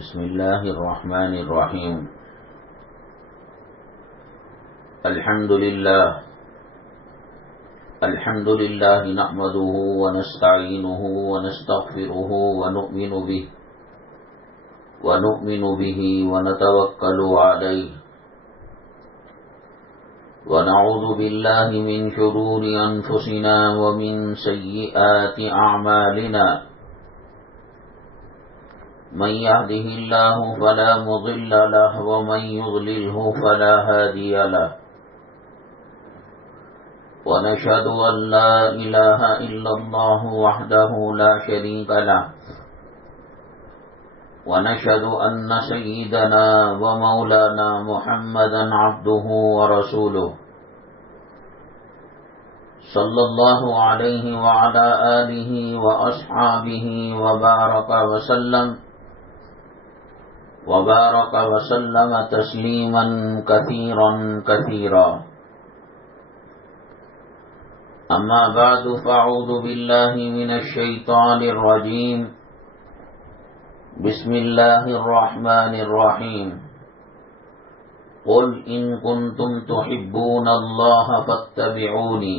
بسم الله الرحمن الرحيم. الحمد لله نحمده ونستعينه ونستغفره ونؤمن به ونتوكل عليه ونعوذ بالله من شرور أنفسنا ومن سيئات أعمالنا. من يهده الله فلا مضل له ومن يضلله فلا هادي له. ونشهد أن لا إله إلا الله وحده لا شريك له. ونشهد أن سيدنا ومولانا محمدا عبده ورسوله صلى الله عليه وعلى آله وأصحابه وبارك وسلم تسليما كثيرا. أما بعد فأعوذ بالله من الشيطان الرجيم. بسم الله الرحمن الرحيم. قل إن كنتم تحبون الله فاتبعوني.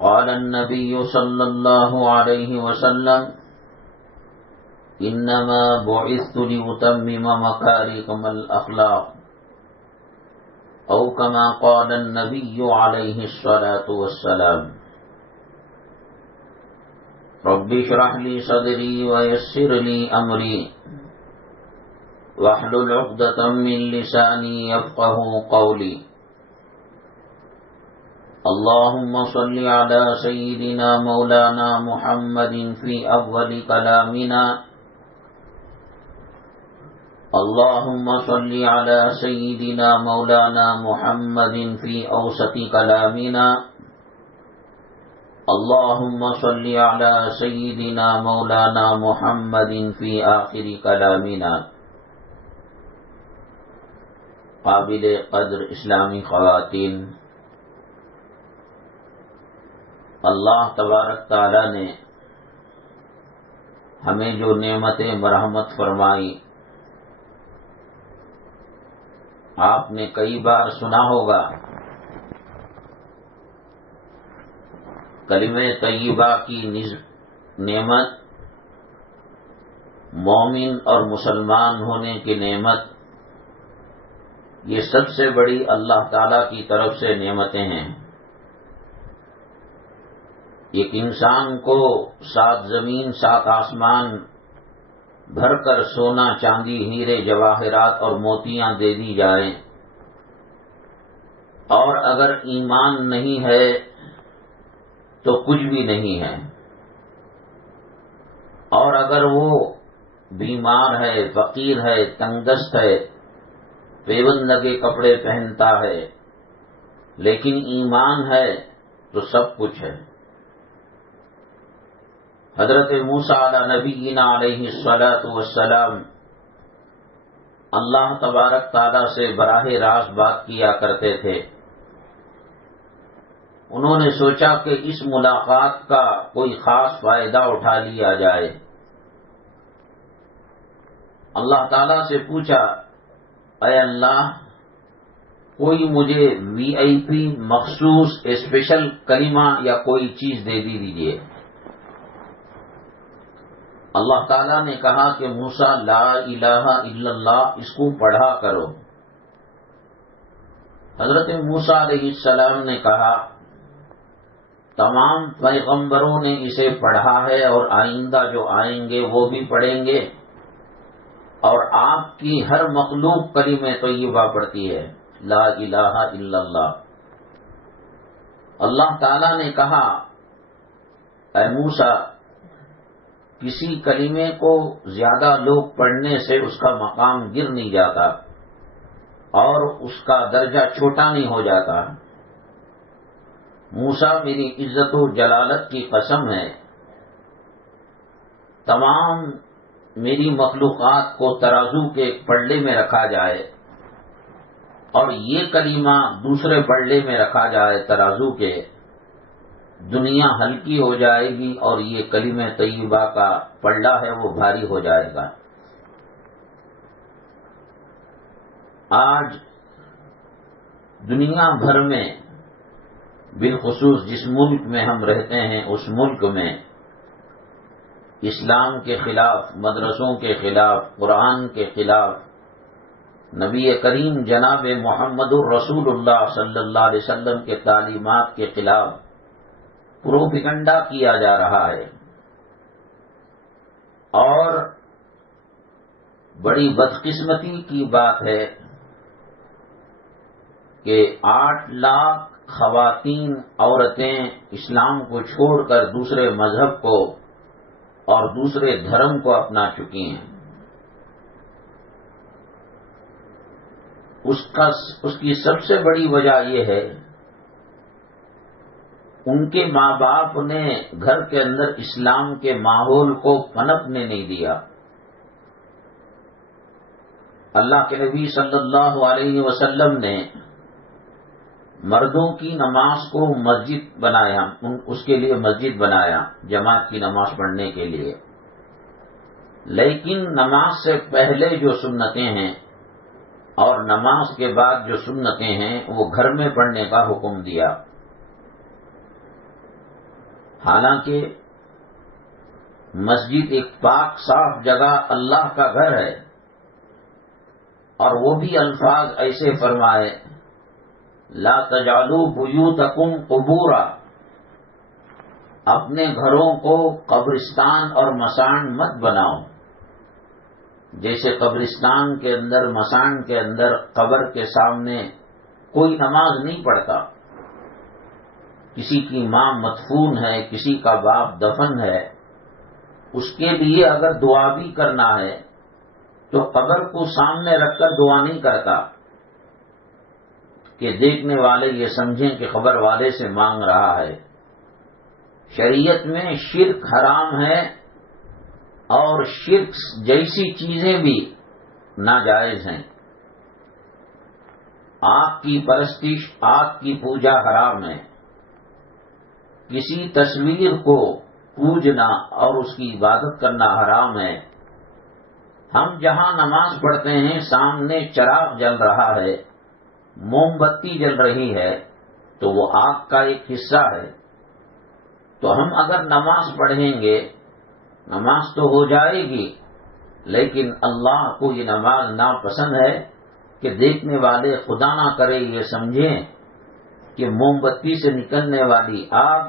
قال النبي صلى الله عليه وسلم إنما بعثت لأتمم مكارم الأخلاق أو كما قال النبي عليه الصلاة والسلام. رب اشرح لي صدري ويسر لي أمري واحلل عقدة من لساني يفقه قولي. اللهم صل على سيدنا مولانا محمد في أول كلامنا. اللهم صل على سيدنا مولانا محمد في أوسط كلامنا. اللهم صل على سيدنا مولانا محمد في آخر كلامنا. قابل قدر اسلامی خواتین، اللہ تبارک تعالی نے ہمیں جو نعمت مرحمت فرمائی، آپ نے کئی بار سنا ہوگا کلمہ طیبہ کی نعمت، مومن اور مسلمان ہونے کی نعمت، یہ سب سے بڑی اللہ تعالی کی طرف سے نعمتیں ہیں. ایک انسان کو 7 زمین 7 آسمان بھر کر سونا چاندی ہیرے جواہرات اور موتیاں دے دی جائیں، اور اگر ایمان نہیں ہے تو کچھ بھی نہیں ہے. اور اگر وہ بیمار ہے، فقیر ہے، تنگ دست ہے، پیوند لگے کپڑے پہنتا ہے، لیکن ایمان ہے تو سب کچھ ہے. حضرت موسیٰ علی نبینا علیہ الصلاۃ والسلام اللہ تبارک تعالیٰ سے براہ راست بات کیا کرتے تھے. انہوں نے سوچا کہ اس ملاقات کا کوئی خاص فائدہ اٹھا لیا جائے. اللہ تعالیٰ سے پوچھا، اے اللہ، کوئی مجھے VIP مخصوص اسپیشل کلمہ یا کوئی چیز دے دیجیے. اللہ تعالیٰ نے کہا کہ موسیٰ لا الہ الا اللہ اس کو پڑھا کرو. حضرت موسیٰ علیہ السلام نے کہا تمام پیغمبروں نے اسے پڑھا ہے اور آئندہ جو آئیں گے وہ بھی پڑھیں گے، اور آپ کی ہر مخلوق کلمہ طیبہ پڑھتی ہے لا الہ الا اللہ. اللہ تعالیٰ نے کہا اے موسیٰ، کسی کلمے کو زیادہ لوگ پڑھنے سے اس کا مقام گر نہیں جاتا اور اس کا درجہ چھوٹا نہیں ہو جاتا. موسیٰ، میری عزت و جلالت کی قسم ہے، تمام میری مخلوقات کو ترازو کے ایک پلڑے میں رکھا جائے اور یہ کلمہ دوسرے پلڑے میں رکھا جائے ترازو کے، دنیا ہلکی ہو جائے گی اور یہ کلمہ طیبہ کا پلڑا ہے وہ بھاری ہو جائے گا۔ آج دنیا بھر میں، بالخصوص جس ملک میں ہم رہتے ہیں اس ملک میں اسلام کے خلاف، مدرسوں کے خلاف، قرآن کے خلاف، نبی کریم جناب محمد الرسول اللہ صلی اللہ علیہ وسلم کے تعلیمات کے خلاف پروپیگنڈا کیا جا رہا ہے، اور بڑی بدقسمتی کی بات ہے کہ 8 لاکھ خواتین، عورتیں اسلام کو چھوڑ کر دوسرے مذہب کو اور دوسرے دھرم کو اپنا چکی ہیں۔ اس کی سب سے بڑی وجہ یہ ہے ان کے ماں باپ نے گھر کے اندر اسلام کے ماحول کو پنپنے نہیں دیا۔ اللہ کے نبی صلی اللہ علیہ وسلم نے مردوں کی نماز کو مسجد بنایا، اس کے لیے مسجد بنایا جماعت کی نماز پڑھنے کے لیے، لیکن نماز سے پہلے جو سنتیں ہیں اور نماز کے بعد جو سنتیں ہیں وہ گھر میں پڑھنے کا حکم دیا۔ حالانکہ مسجد ایک پاک صاف جگہ، اللہ کا گھر ہے، اور وہ بھی الفاظ ایسے فرمائے لا تجعلوا بیوتکم قبورا، اپنے گھروں کو قبرستان اور مسان مت بناؤ۔ جیسے قبرستان کے اندر، مسان کے اندر قبر کے سامنے کوئی نماز نہیں پڑھتا، کسی کی ماں مدفون ہے، کسی کا باپ دفن ہے، اس کے لیے اگر دعا بھی کرنا ہے تو قبر کو سامنے رکھ کر دعا نہیں کرتا کہ دیکھنے والے یہ سمجھیں کہ قبر والے سے مانگ رہا ہے۔ شریعت میں شرک حرام ہے، اور شرک جیسی چیزیں بھی ناجائز ہیں۔ آگ کی پرستش، آگ کی پوجا حرام ہے، کسی تصویر کو پوجنا اور اس کی عبادت کرنا حرام ہے۔ ہم جہاں نماز پڑھتے ہیں سامنے چراغ جل رہا ہے، موم بتی جل رہی ہے، تو وہ آگ کا ایک حصہ ہے۔ تو ہم اگر نماز پڑھیں گے، نماز تو ہو جائے گی، لیکن اللہ کو یہ نماز ناپسند ہے کہ دیکھنے والے خدا نہ کرے یہ سمجھیں کہ موم بتی سے نکلنے والی آگ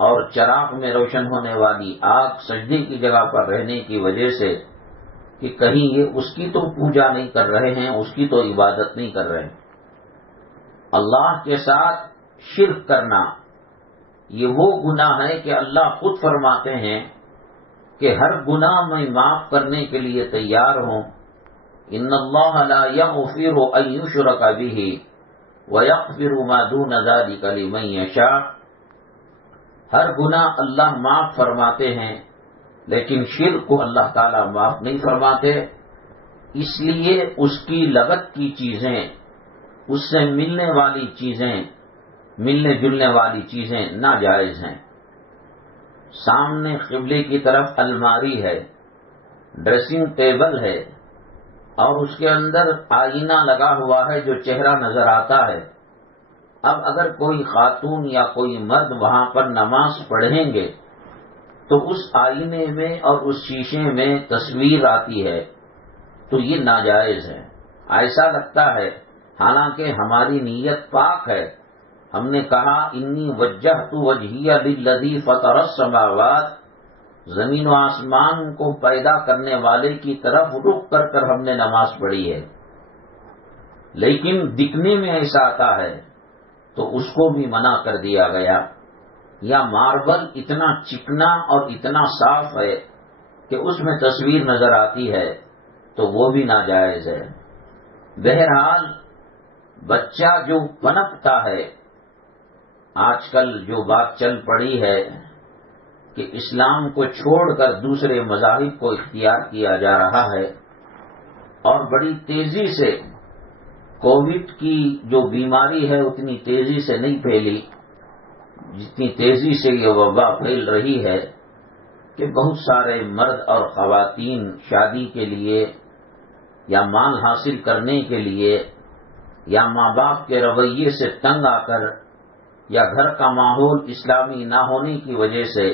اور چراغ میں روشن ہونے والی آگ سجدے کی جگہ پر رہنے کی وجہ سے کہ کہیں یہ اس کی تو پوجا نہیں کر رہے ہیں، اس کی تو عبادت نہیں کر رہے ہیں۔ اللہ کے ساتھ شرک کرنا یہ وہ گناہ ہے کہ اللہ خود فرماتے ہیں کہ ہر گناہ میں معاف کرنے کے لیے تیار ہوں۔ ان اللہ لا یغفر ان یشرک بہ ویغفر ما دون ذلک لمن یشاء، ہر گناہ اللہ معاف فرماتے ہیں، لیکن شرک کو اللہ تعالیٰ معاف نہیں فرماتے، اس لیے اس کی لغت کی چیزیں، اس سے ملنے والی چیزیں، ملنے جلنے والی چیزیں ناجائز ہیں۔ سامنے قبلے کی طرف الماری ہے، ڈریسنگ ٹیبل ہے، اور اس کے اندر آئینہ لگا ہوا ہے جو چہرہ نظر آتا ہے۔ اب اگر کوئی خاتون یا کوئی مرد وہاں پر نماز پڑھیں گے تو اس آئینے میں اور اس شیشے میں تصویر آتی ہے، تو یہ ناجائز ہے، ایسا لگتا ہے، حالانکہ ہماری نیت پاک ہے۔ ہم نے کہا انی وجہت وجہی للذی فطر السماوات، زمین و آسمان کو پیدا کرنے والے کی طرف رخ کر کر ہم نے نماز پڑھی ہے، لیکن دکھنے میں ایسا آتا ہے تو اس کو بھی منع کر دیا گیا۔ یا ماربل اتنا چکنا اور اتنا صاف ہے کہ اس میں تصویر نظر آتی ہے تو وہ بھی ناجائز ہے۔ بہرحال بچہ جو پنپتا ہے، آج کل جو بات چل پڑی ہے کہ اسلام کو چھوڑ کر دوسرے مذاہب کو اختیار کیا جا رہا ہے، اور بڑی تیزی سے کووڈ کی جو بیماری ہے اتنی تیزی سے نہیں پھیلی، جتنی تیزی سے یہ وبا پھیل رہی ہے کہ بہت سارے مرد اور خواتین شادی کے لیے یا مال حاصل کرنے کے لیے یا ماں باپ کے رویے سے تنگ آ کر یا گھر کا ماحول اسلامی نہ ہونے کی وجہ سے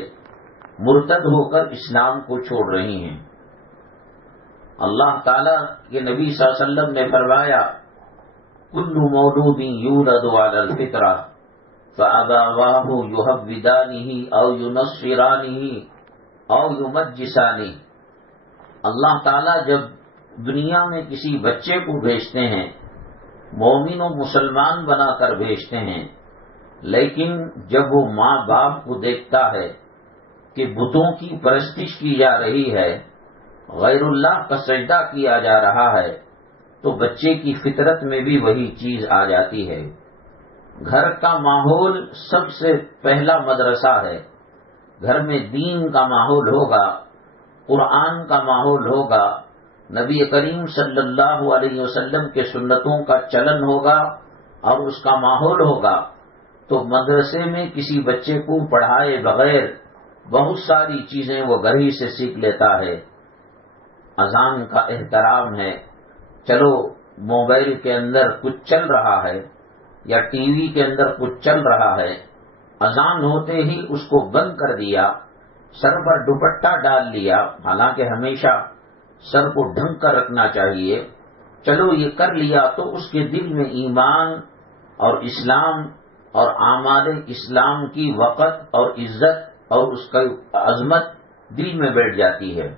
مرتد ہو کر اسلام کو چھوڑ رہی ہیں۔ اللہ تعالیٰ کے نبی صلی اللہ علیہ وسلم نے فرمایا کل مولود یولد علی الفطرہ فابواہ یحودانہ او ینصرانہ او یمجسانہ۔ اللہ تعالیٰ جب دنیا میں کسی بچے کو بھیجتے ہیں مومن و مسلمان بنا کر بھیجتے ہیں، لیکن جب وہ ماں باپ کو دیکھتا ہے کہ بتوں کی پرستش کی جا رہی ہے، غیر اللہ کا سجدہ کیا جا رہا ہے، تو بچے کی فطرت میں بھی وہی چیز آ جاتی ہے۔ گھر کا ماحول سب سے پہلا مدرسہ ہے۔ گھر میں دین کا ماحول ہوگا، قرآن کا ماحول ہوگا، نبی کریم صلی اللہ علیہ وسلم کے سنتوں کا چلن ہوگا اور اس کا ماحول ہوگا، تو مدرسے میں کسی بچے کو پڑھائے بغیر بہت ساری چیزیں وہ گھر ہی سے سیکھ لیتا ہے۔ اذان کا احترام ہے، چلو موبائل کے اندر کچھ چل رہا ہے یا ٹی وی کے اندر کچھ چل رہا ہے، اذان ہوتے ہی اس کو بند کر دیا، سر پر دوپٹہ ڈال لیا، حالانکہ ہمیشہ سر کو ڈھک کر رکھنا چاہیے، چلو یہ کر لیا تو اس کے دل میں ایمان اور اسلام اور اعمال اسلام کی وقت اور عزت اور اس کا عظمت دل میں بیٹھ جاتی ہے۔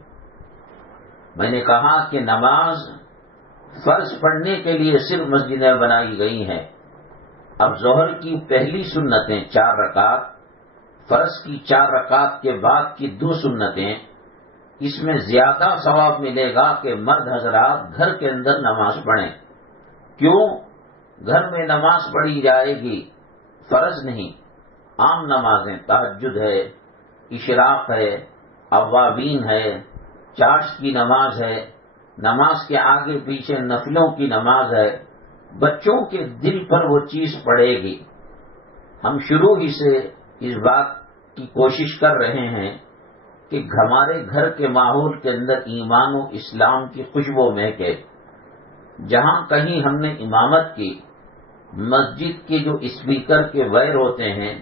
میں نے کہا کہ نماز فرض پڑھنے کے لیے صرف مسجدیں بنائی گئی ہیں۔ اب ظہر کی پہلی سنتیں 4 رکعت، فرض کی 4 رکعت کے بعد کی 2 سنتیں، اس میں زیادہ ثواب ملے گا کہ مرد حضرات گھر کے اندر نماز پڑھیں۔ کیوں؟ گھر میں نماز پڑھی جائے گی، فرض نہیں، عام نمازیں، تہجد ہے، اشراق ہے، اوابین ہے، چاشت کی نماز ہے، نماز کے آگے پیچھے نفلوں کی نماز ہے، بچوں کے دل پر وہ چیز پڑے گی۔ ہم شروع ہی سے اس بات کی کوشش کر رہے ہیں کہ ہمارے گھر کے ماحول کے اندر ایمان و اسلام کی خوشبو مہکے۔ جہاں کہیں ہم نے امامت کی، مسجد کے جو اسپیکر کے وائر ہوتے ہیں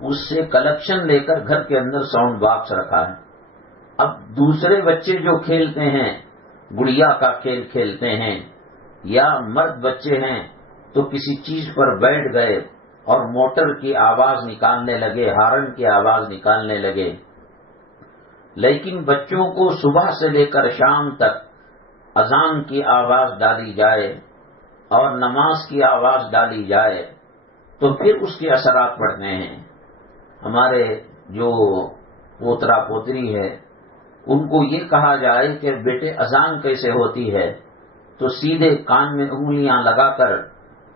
اس سے کلیکشن لے کر گھر کے اندر ساؤنڈ باکس رکھا ہے۔ اب دوسرے بچے جو کھیلتے ہیں، گڑیا کا کھیل کھیلتے ہیں، یا مرد بچے ہیں تو کسی چیز پر بیٹھ گئے اور موٹر کی آواز نکالنے لگے، ہارن کی آواز نکالنے لگے۔ لیکن بچوں کو صبح سے لے کر شام تک اذان کی آواز ڈالی جائے اور نماز کی آواز ڈالی جائے تو پھر اس کے اثرات پڑتے ہیں۔ ہمارے جو پوترا پوتری ہے ان کو یہ کہا جائے کہ بیٹے اذان کیسے ہوتی ہے تو سیدھے کان میں انگلیاں لگا کر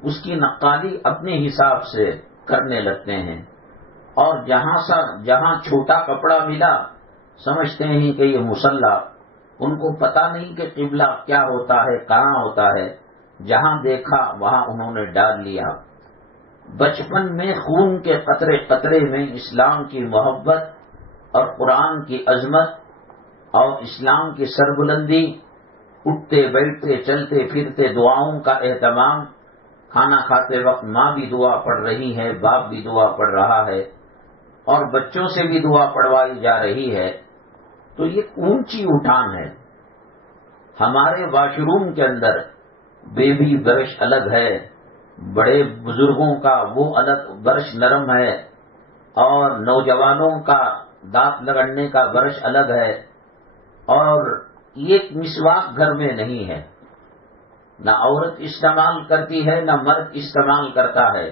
اس کی نقالی اپنے حساب سے کرنے لگتے ہیں، اور جہاں چھوٹا کپڑا ملا سمجھتے ہیں کہ یہ مصلی، ان کو پتہ نہیں کہ قبلہ کیا ہوتا ہے، کہاں ہوتا ہے، جہاں دیکھا وہاں انہوں نے ڈال لیا۔ بچپن میں خون کے قطرے قطرے میں اسلام کی محبت اور قرآن کی عظمت اور اسلام کی سربلندی، اٹھتے بیٹھتے چلتے پھرتے دعاؤں کا اہتمام، کھانا کھاتے وقت ماں بھی دعا پڑھ رہی ہے، باپ بھی دعا پڑھ رہا ہے اور بچوں سے بھی دعا پڑھوائی جا رہی ہے، تو یہ اونچی اٹھان ہے۔ ہمارے واش روم کے اندر بیبی برش الگ ہے، بڑے بزرگوں کا وہ الگ برش نرم ہے، اور نوجوانوں کا دانت لگڑنے کا برش الگ ہے، اور یہ مسواک گھر میں نہیں ہے، نہ عورت استعمال کرتی ہے نہ مرد استعمال کرتا ہے۔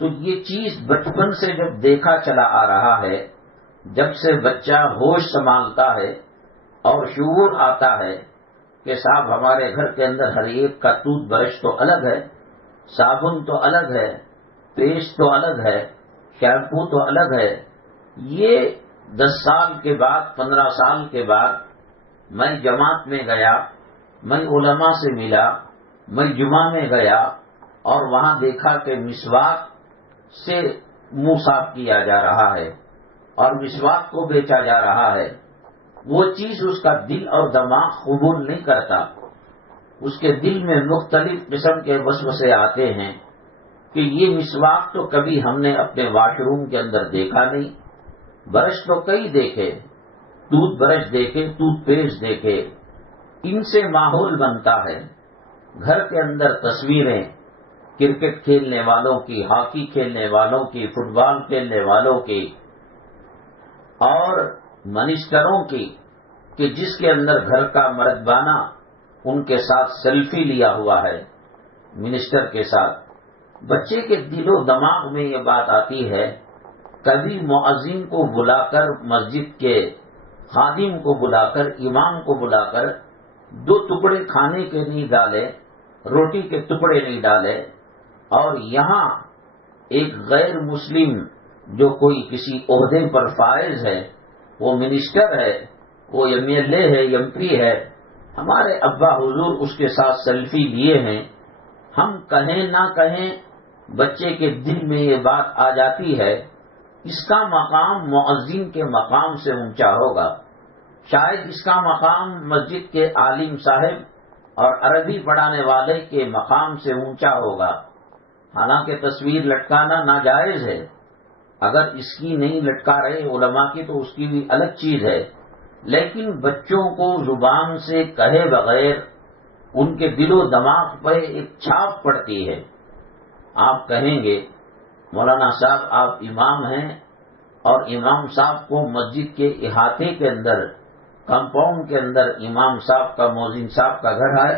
تو یہ چیز بچپن سے جب دیکھا چلا آ رہا ہے، جب سے بچہ ہوش سنبھالتا ہے اور شعور آتا ہے کہ صاحب ہمارے گھر کے اندر ہر ایک کا ٹوتھ برش تو الگ ہے، صابن تو الگ ہے، پیسٹ تو الگ ہے، شیمپو تو الگ ہے، یہ 10 سال کے بعد 15 سال کے بعد میں جماعت میں گیا، میں علماء سے ملا، میں جمعہ میں گیا اور وہاں دیکھا کہ مسواک سے منہ صاف کیا جا رہا ہے اور مسواک کو بیچا جا رہا ہے، وہ چیز اس کا دل اور دماغ قبول نہیں کرتا. اس کے دل میں مختلف قسم کے وسوسے آتے ہیں کہ یہ مسواک تو کبھی ہم نے اپنے واش روم کے اندر دیکھا نہیں، برش تو کئی دیکھے، ٹوتھ برش دیکھے، ٹوتھ پیسٹ دیکھے. ان سے ماحول بنتا ہے. گھر کے اندر تصویریں کرکٹ کھیلنے والوں کی، ہاکی کھیلنے والوں کی، فٹ بال کھیلنے والوں کی اور منسٹروں کی، کہ جس کے اندر گھر کا مردبانہ ان کے ساتھ سیلفی لیا ہوا ہے منسٹر کے ساتھ. بچے کے دل و دماغ میں یہ بات آتی ہے. کبھی مؤذن کو بلا کر، مسجد کے خادم کو بلا کر، امام کو بلا کر 2 ٹکڑے کھانے کے نہیں ڈالے، روٹی کے ٹکڑے نہیں ڈالے، اور یہاں ایک غیر مسلم جو کوئی کسی عہدے پر فائز ہے، وہ منسٹر ہے، وہ ایم ایل اے ہے، ایم پی ہے، ہمارے ابا حضور اس کے ساتھ سیلفی لیے ہیں. ہم کہیں نہ کہیں بچے کے دل میں یہ بات آ جاتی ہے. اس کا مقام مؤذن کے مقام سے اونچا ہوگا، شاید اس کا مقام مسجد کے عالم صاحب اور عربی پڑھانے والے کے مقام سے اونچا ہوگا. حالانکہ تصویر لٹکانا ناجائز ہے. اگر اس کی نہیں لٹکا رہے علماء کی تو اس کی بھی الگ چیز ہے، لیکن بچوں کو زبان سے کہے بغیر ان کے دل و دماغ پر ایک چھاپ پڑتی ہے. آپ کہیں گے مولانا صاحب آپ امام ہیں اور امام صاحب کو مسجد کے احاطے کے اندر، کمپاؤنڈ کے اندر امام صاحب کا، مؤذن صاحب کا گھر ہے،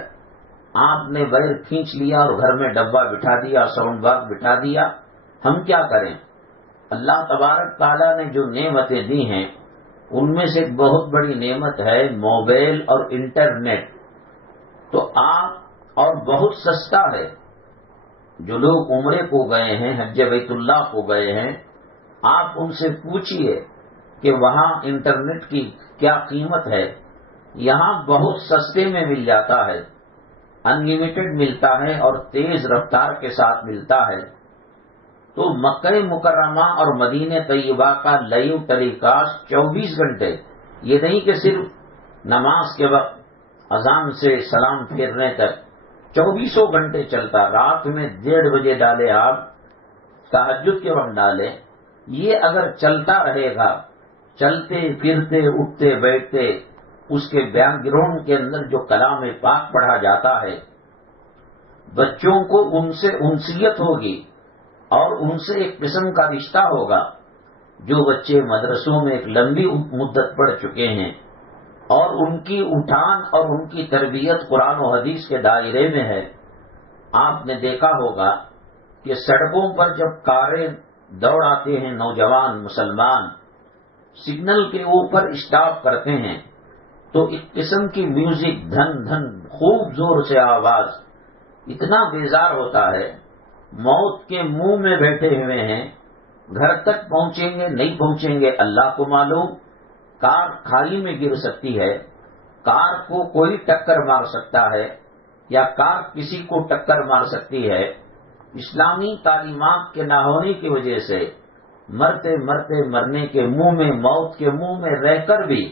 آپ نے وائر کھینچ لیا اور گھر میں ڈبہ بٹھا دیا، ساؤنڈ باکس بٹھا دیا. ہم کیا کریں؟ اللہ تبارک تعالیٰ نے جو نعمتیں دی ہیں ان میں سے ایک بہت بڑی نعمت ہے موبائل اور انٹرنیٹ. تو آپ اور بہت سستا ہے. جو لوگ عمرے کو گئے ہیں، حج بیت اللہ کو گئے ہیں، آپ ان سے پوچھئے کہ وہاں انٹرنیٹ کی کیا قیمت ہے. یہاں بہت سستے میں مل جاتا ہے، ان لمیٹڈ ملتا ہے اور تیز رفتار کے ساتھ ملتا ہے. تو مکہ مکرمہ اور مدینہ طیبہ کا لائیو ٹیلی کاسٹ 24 گھنٹے، یہ نہیں کہ صرف نماز کے وقت اذان سے سلام پھیرنے تک، 24 گھنٹے چلتا. رات میں 1:30 بجے ڈالے آپ، تہجد کے وقت ڈالے. یہ اگر چلتا رہے گا، چلتے پھرتے اٹھتے بیٹھتے اس کے بیک گراؤنڈ کے اندر جو کلام پاک پڑھا جاتا ہے، بچوں کو ان سے انسیت ہوگی اور ان سے ایک قسم کا رشتہ ہوگا. جو بچے مدرسوں میں ایک لمبی مدت پڑھ چکے ہیں اور ان کی اٹھان اور ان کی تربیت قرآن و حدیث کے دائرے میں ہے، آپ نے دیکھا ہوگا کہ سڑکوں پر جب کاریں دوڑاتے ہیں نوجوان مسلمان، سگنل کے اوپر اسٹاپ کرتے ہیں تو ایک قسم کی میوزک دھن دھن خوب زور سے آواز، اتنا بیزار ہوتا ہے. موت کے منہ میں بیٹھے ہوئے ہیں، گھر تک پہنچیں گے نہیں پہنچیں گے اللہ کو معلوم. کار کھائی میں گر سکتی ہے، کار کو کوئی ٹکر مار سکتا ہے یا کار کسی کو ٹکر مار سکتی ہے. اسلامی تعلیمات کے نہ ہونے کی وجہ سے مرتے مرتے مرنے کے منہ میں، موت کے منہ میں رہ کر بھی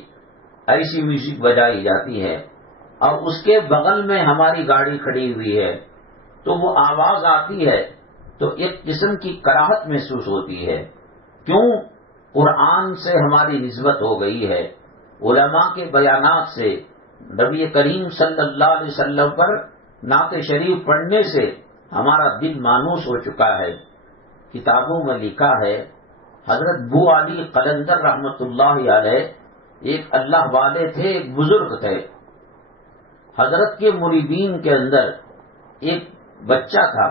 ایسی میوزک بجائی جاتی ہے اور اس کے بغل میں ہماری گاڑی کھڑی ہوئی ہے تو وہ آواز آتی ہے تو ایک قسم کی کراہت محسوس ہوتی ہے. کیوں؟ قرآن سے ہماری نسبت ہو گئی ہے، علماء کے بیانات سے، نبی کریم صلی اللہ علیہ وسلم پر نعت شریف پڑھنے سے ہمارا دل مانوس ہو چکا ہے. کتابوں میں لکھا ہے حضرت بو علی قلندر رحمت اللہ علیہ ایک اللہ والے تھے، ایک بزرگ تھے. حضرت کے مریدین کے اندر ایک بچہ تھا،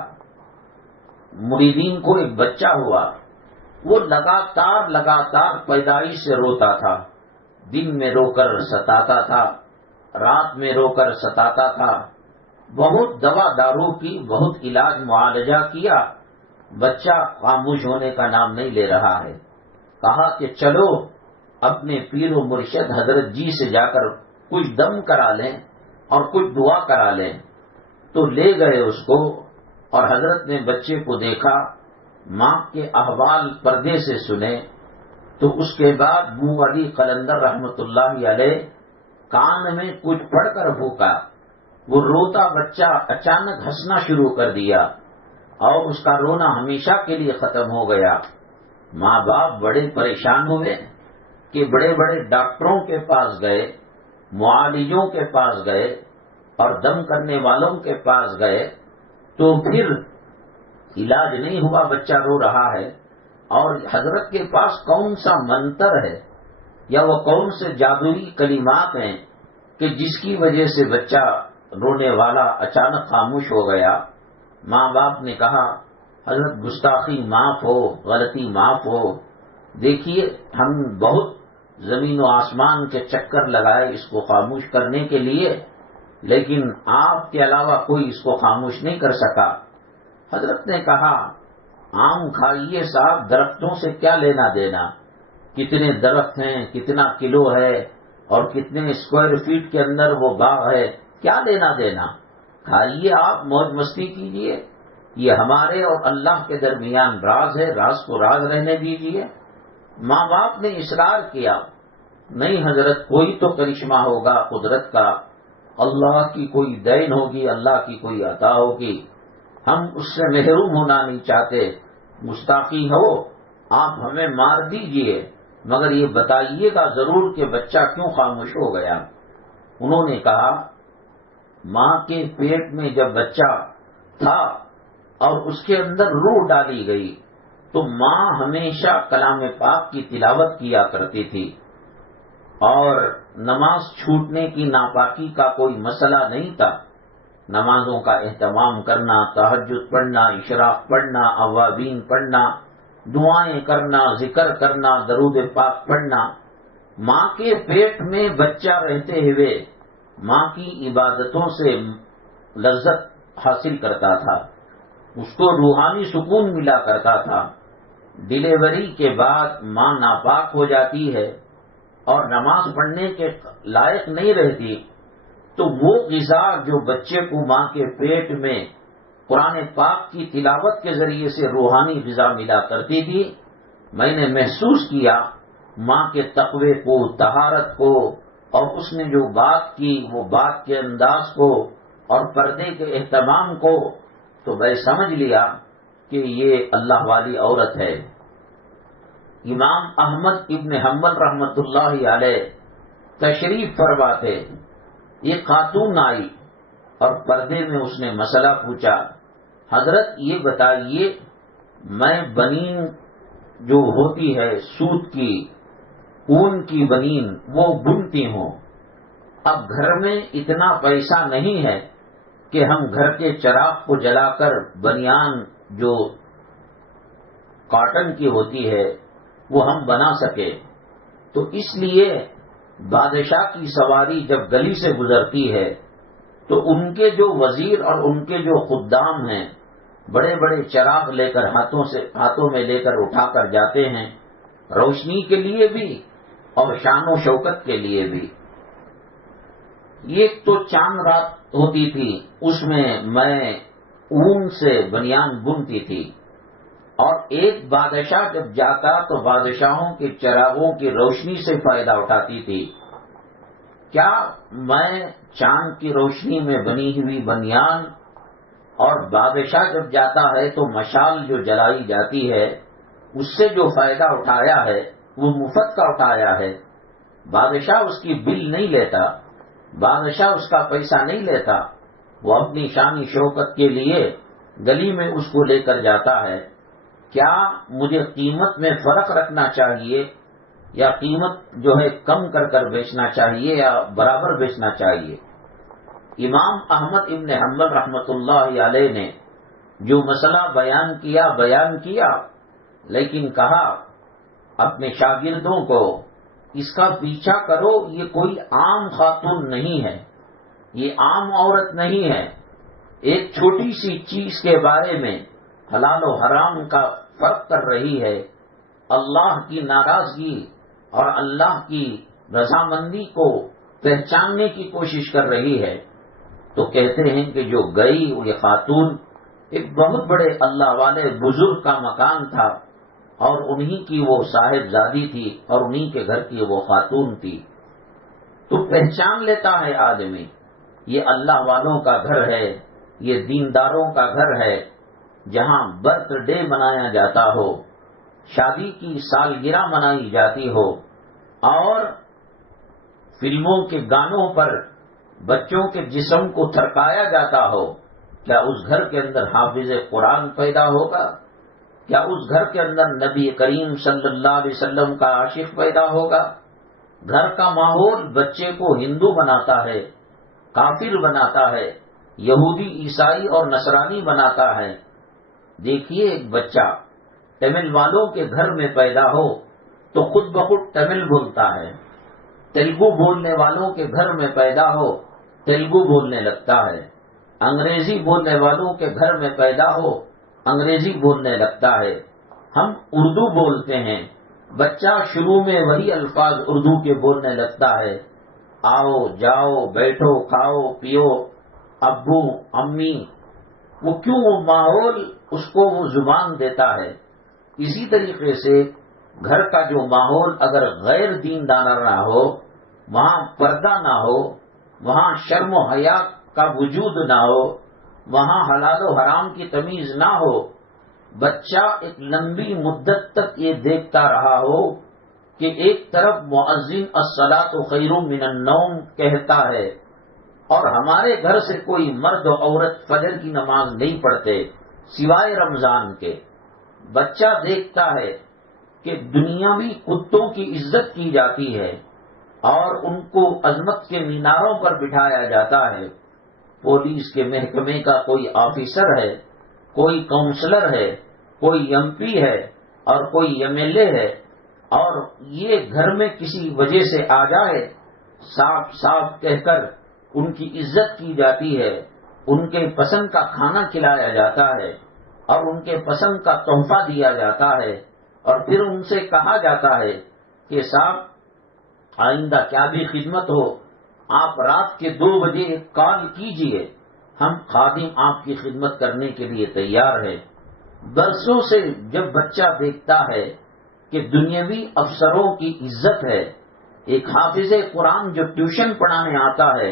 مریدین کو ایک بچہ ہوا، وہ لگاتار پیدائش سے روتا تھا. دن میں رو کر ستاتا تھا، رات میں رو کر ستاتا تھا. بہت دوا دارو کی، بہت علاج معالجہ کیا، بچہ خاموش ہونے کا نام نہیں لے رہا ہے. کہا کہ چلو اپنے پیر و مرشد حضرت جی سے جا کر کچھ دم کرا لیں اور کچھ دعا کرا لیں. تو لے گئے اس کو اور حضرت نے بچے کو دیکھا ماں کے احوال پردے سے سنے تو اس کے بعد بو علی قلندر رحمت اللہ علیہ کان میں کچھ پڑھ کر بھوکا. وہ روتا بچہ اچانک ہنسنا شروع کر دیا اور اس کا رونا ہمیشہ کے لیے ختم ہو گیا. ماں باپ بڑے پریشان ہوئے کہ بڑے بڑے ڈاکٹروں کے پاس گئے، معالجوں کے پاس گئے اور دم کرنے والوں کے پاس گئے، تو پھر علاج نہیں ہوا، بچہ رو رہا ہے. اور حضرت کے پاس کون سا منتر ہے یا وہ کون سے جادوئی کلمات ہیں کہ جس کی وجہ سے بچہ رونے والا اچانک خاموش ہو گیا. ماں باپ نے کہا حضرت گستاخی معاف ہو، غلطی معاف ہو. دیکھیے ہم بہت زمین و آسمان کے چکر لگائے اس کو خاموش کرنے کے لیے، لیکن آپ کے علاوہ کوئی اس کو خاموش نہیں کر سکا. حضرت نے کہا آم کھائیے صاحب، درختوں سے کیا لینا دینا، کتنے درخت ہیں، کتنا کلو ہے اور کتنے اسکوائر فیٹ کے اندر وہ باغ ہے، کیا لینا دینا، کھائیے آپ، موج مستی کیجیے. یہ ہمارے اور اللہ کے درمیان راز ہے، راز کو راز رہنے دیجیے. ماں باپ نے اصرار کیا نہیں حضرت، کوئی تو کرشمہ ہوگا قدرت کا، اللہ کی کوئی دین ہوگی، اللہ کی کوئی عطا ہوگی، ہم اس سے محروم ہونا نہیں چاہتے. گستاخی ہو آپ ہمیں مار دیجئے مگر یہ بتائیے گا ضرور کہ بچہ کیوں خاموش ہو گیا. انہوں نے کہا ماں کے پیٹ میں جب بچہ تھا اور اس کے اندر روح ڈالی گئی تو ماں ہمیشہ کلام پاک کی تلاوت کیا کرتی تھی اور نماز چھوٹنے کی ناپاکی کا کوئی مسئلہ نہیں تھا. نمازوں کا اہتمام کرنا، تہجد پڑھنا، اشراق پڑھنا، اوابین پڑھنا، دعائیں کرنا، ذکر کرنا، درود پاک پڑھنا. ماں کے پیٹ میں بچہ رہتے ہوئے ماں کی عبادتوں سے لذت حاصل کرتا تھا، اس کو روحانی سکون ملا کرتا تھا. ڈیلیوری کے بعد ماں ناپاک ہو جاتی ہے اور نماز پڑھنے کے لائق نہیں رہتی، تو وہ غذا جو بچے کو ماں کے پیٹ میں قرآن پاک کی تلاوت کے ذریعے سے روحانی غذا ملا کرتی تھی، میں نے محسوس کیا ماں کے تقوی کو، طہارت کو، اور اس نے جو بات کی وہ بات کے انداز کو اور پردے کے اہتمام کو، تو میں سمجھ لیا کہ یہ اللہ والی عورت ہے. امام احمد ابن حنبل رحمت اللہ علیہ تشریف فرما تھے. ایک خاتون آئی اور پردے میں اس نے مسئلہ پوچھا حضرت یہ بتائیے میں بنین جو ہوتی ہے سوت کی، اون کی بنین وہ بنتی ہوں، اب گھر میں اتنا پیسہ نہیں ہے کہ ہم گھر کے چراغ کو جلا کر بنیان جو کاٹن کی ہوتی ہے وہ ہم بنا سکے، تو اس لیے بادشاہ کی سواری جب گلی سے گزرتی ہے تو ان کے جو وزیر اور ان کے جو خدام ہیں بڑے بڑے چراغ لے کر ہاتھوں میں لے کر اٹھا کر جاتے ہیں، روشنی کے لیے بھی اور شان و شوکت کے لیے بھی. ایک تو چاند رات ہوتی تھی، اس میں اون سے بنیان بنتی تھی، اور ایک بادشاہ جب جاتا تو بادشاہوں کے چراغوں کی روشنی سے فائدہ اٹھاتی تھی. کیا میں چاند کی روشنی میں بنی ہوئی بنیان اور بادشاہ جب جاتا ہے تو مشال جو جلائی جاتی ہے اس سے جو فائدہ اٹھایا ہے وہ مفت کا اٹھایا ہے. بادشاہ اس کی بل نہیں لیتا، بادشاہ اس کا پیسہ نہیں لیتا، وہ اپنی شان شوکت کے لیے گلی میں اس کو لے کر جاتا ہے. کیا مجھے قیمت میں فرق رکھنا چاہیے یا قیمت جو ہے کم کر کر بیچنا چاہیے یا برابر بیچنا چاہیے؟ امام احمد ابن حنبل رحمت اللہ علیہ نے جو مسئلہ بیان کیا لیکن کہا اپنے شاگردوں کو اس کا پیچھا کرو، یہ کوئی عام خاتون نہیں ہے، یہ عام عورت نہیں ہے. ایک چھوٹی سی چیز کے بارے میں حلال و حرام کا فرق کر رہی ہے، اللہ کی ناراضگی اور اللہ کی رضامندی کو پہچاننے کی کوشش کر رہی ہے. تو کہتے ہیں کہ جو گئی وہ یہ خاتون ایک بہت بڑے اللہ والے بزرگ کا مکان تھا اور انہی کی وہ صاحبزادی تھی اور انہی کے گھر کی وہ خاتون تھی. تو پہچان لیتا ہے آدمی یہ اللہ والوں کا گھر ہے، یہ دینداروں کا گھر ہے، جہاں برتھ ڈے منایا جاتا ہو، شادی کی سالگرہ منائی جاتی ہو اور فلموں کے گانوں پر بچوں کے جسم کو تھرکایا جاتا ہو. کیا اس گھر کے اندر حافظ قرآن پیدا ہوگا؟ کیا اس گھر کے اندر نبی کریم صلی اللہ علیہ وسلم کا عاشق پیدا ہوگا؟ گھر کا ماحول بچے کو ہندو بناتا ہے، کافر بناتا ہے، یہودی عیسائی اور نصرانی بناتا ہے. دیکھیے ایک بچہ تمل والوں کے گھر میں پیدا ہو تو خود بخود تمل بولتا ہے، تیلگو بولنے والوں کے گھر میں پیدا ہو تیلگو بولنے لگتا ہے، انگریزی بولنے والوں کے گھر میں پیدا ہو انگریزی بولنے لگتا ہے. ہم اردو بولتے ہیں، بچہ شروع میں وہی الفاظ اردو کے بولنے لگتا ہے. آؤ جاؤ بیٹھو کھاؤ پیو ابو امی، وہ کیوں وہ ماحول اس کو وہ زبان دیتا ہے. اسی طریقے سے گھر کا جو ماحول اگر غیر دیندار نہ ہو، وہاں پردہ نہ ہو، وہاں شرم و حیا کا وجود نہ ہو، وہاں حلال و حرام کی تمیز نہ ہو، بچہ ایک لمبی مدت تک یہ دیکھتا رہا ہو کہ ایک طرف مؤذن الصلاۃ خیر من النوم کہتا ہے اور ہمارے گھر سے کوئی مرد و عورت فجر کی نماز نہیں پڑھتے سوائے رمضان کے. بچہ دیکھتا ہے کہ دنیاوی کتوں کی عزت کی جاتی ہے اور ان کو عظمت کے میناروں پر بٹھایا جاتا ہے. پولیس کے محکمے کا کوئی آفیسر ہے، کوئی کونسلر ہے، کوئی ایم پی ہے اور کوئی ایم ایل اے ہے، اور یہ گھر میں کسی وجہ سے آ جائے صاف صاف کہہ کر ان کی عزت کی جاتی ہے، ان کے پسند کا کھانا کھلایا جاتا ہے اور ان کے پسند کا تحفہ دیا جاتا ہے، اور پھر ان سے کہا جاتا ہے کہ صاحب آئندہ کیا بھی خدمت ہو آپ رات کے 2 بجے کال کیجئے، ہم خادم آپ کی خدمت کرنے کے لیے تیار ہیں. برسوں سے جب بچہ دیکھتا ہے کہ دنیاوی افسروں کی عزت ہے، ایک حافظ قرآن جو ٹیوشن پڑھانے آتا ہے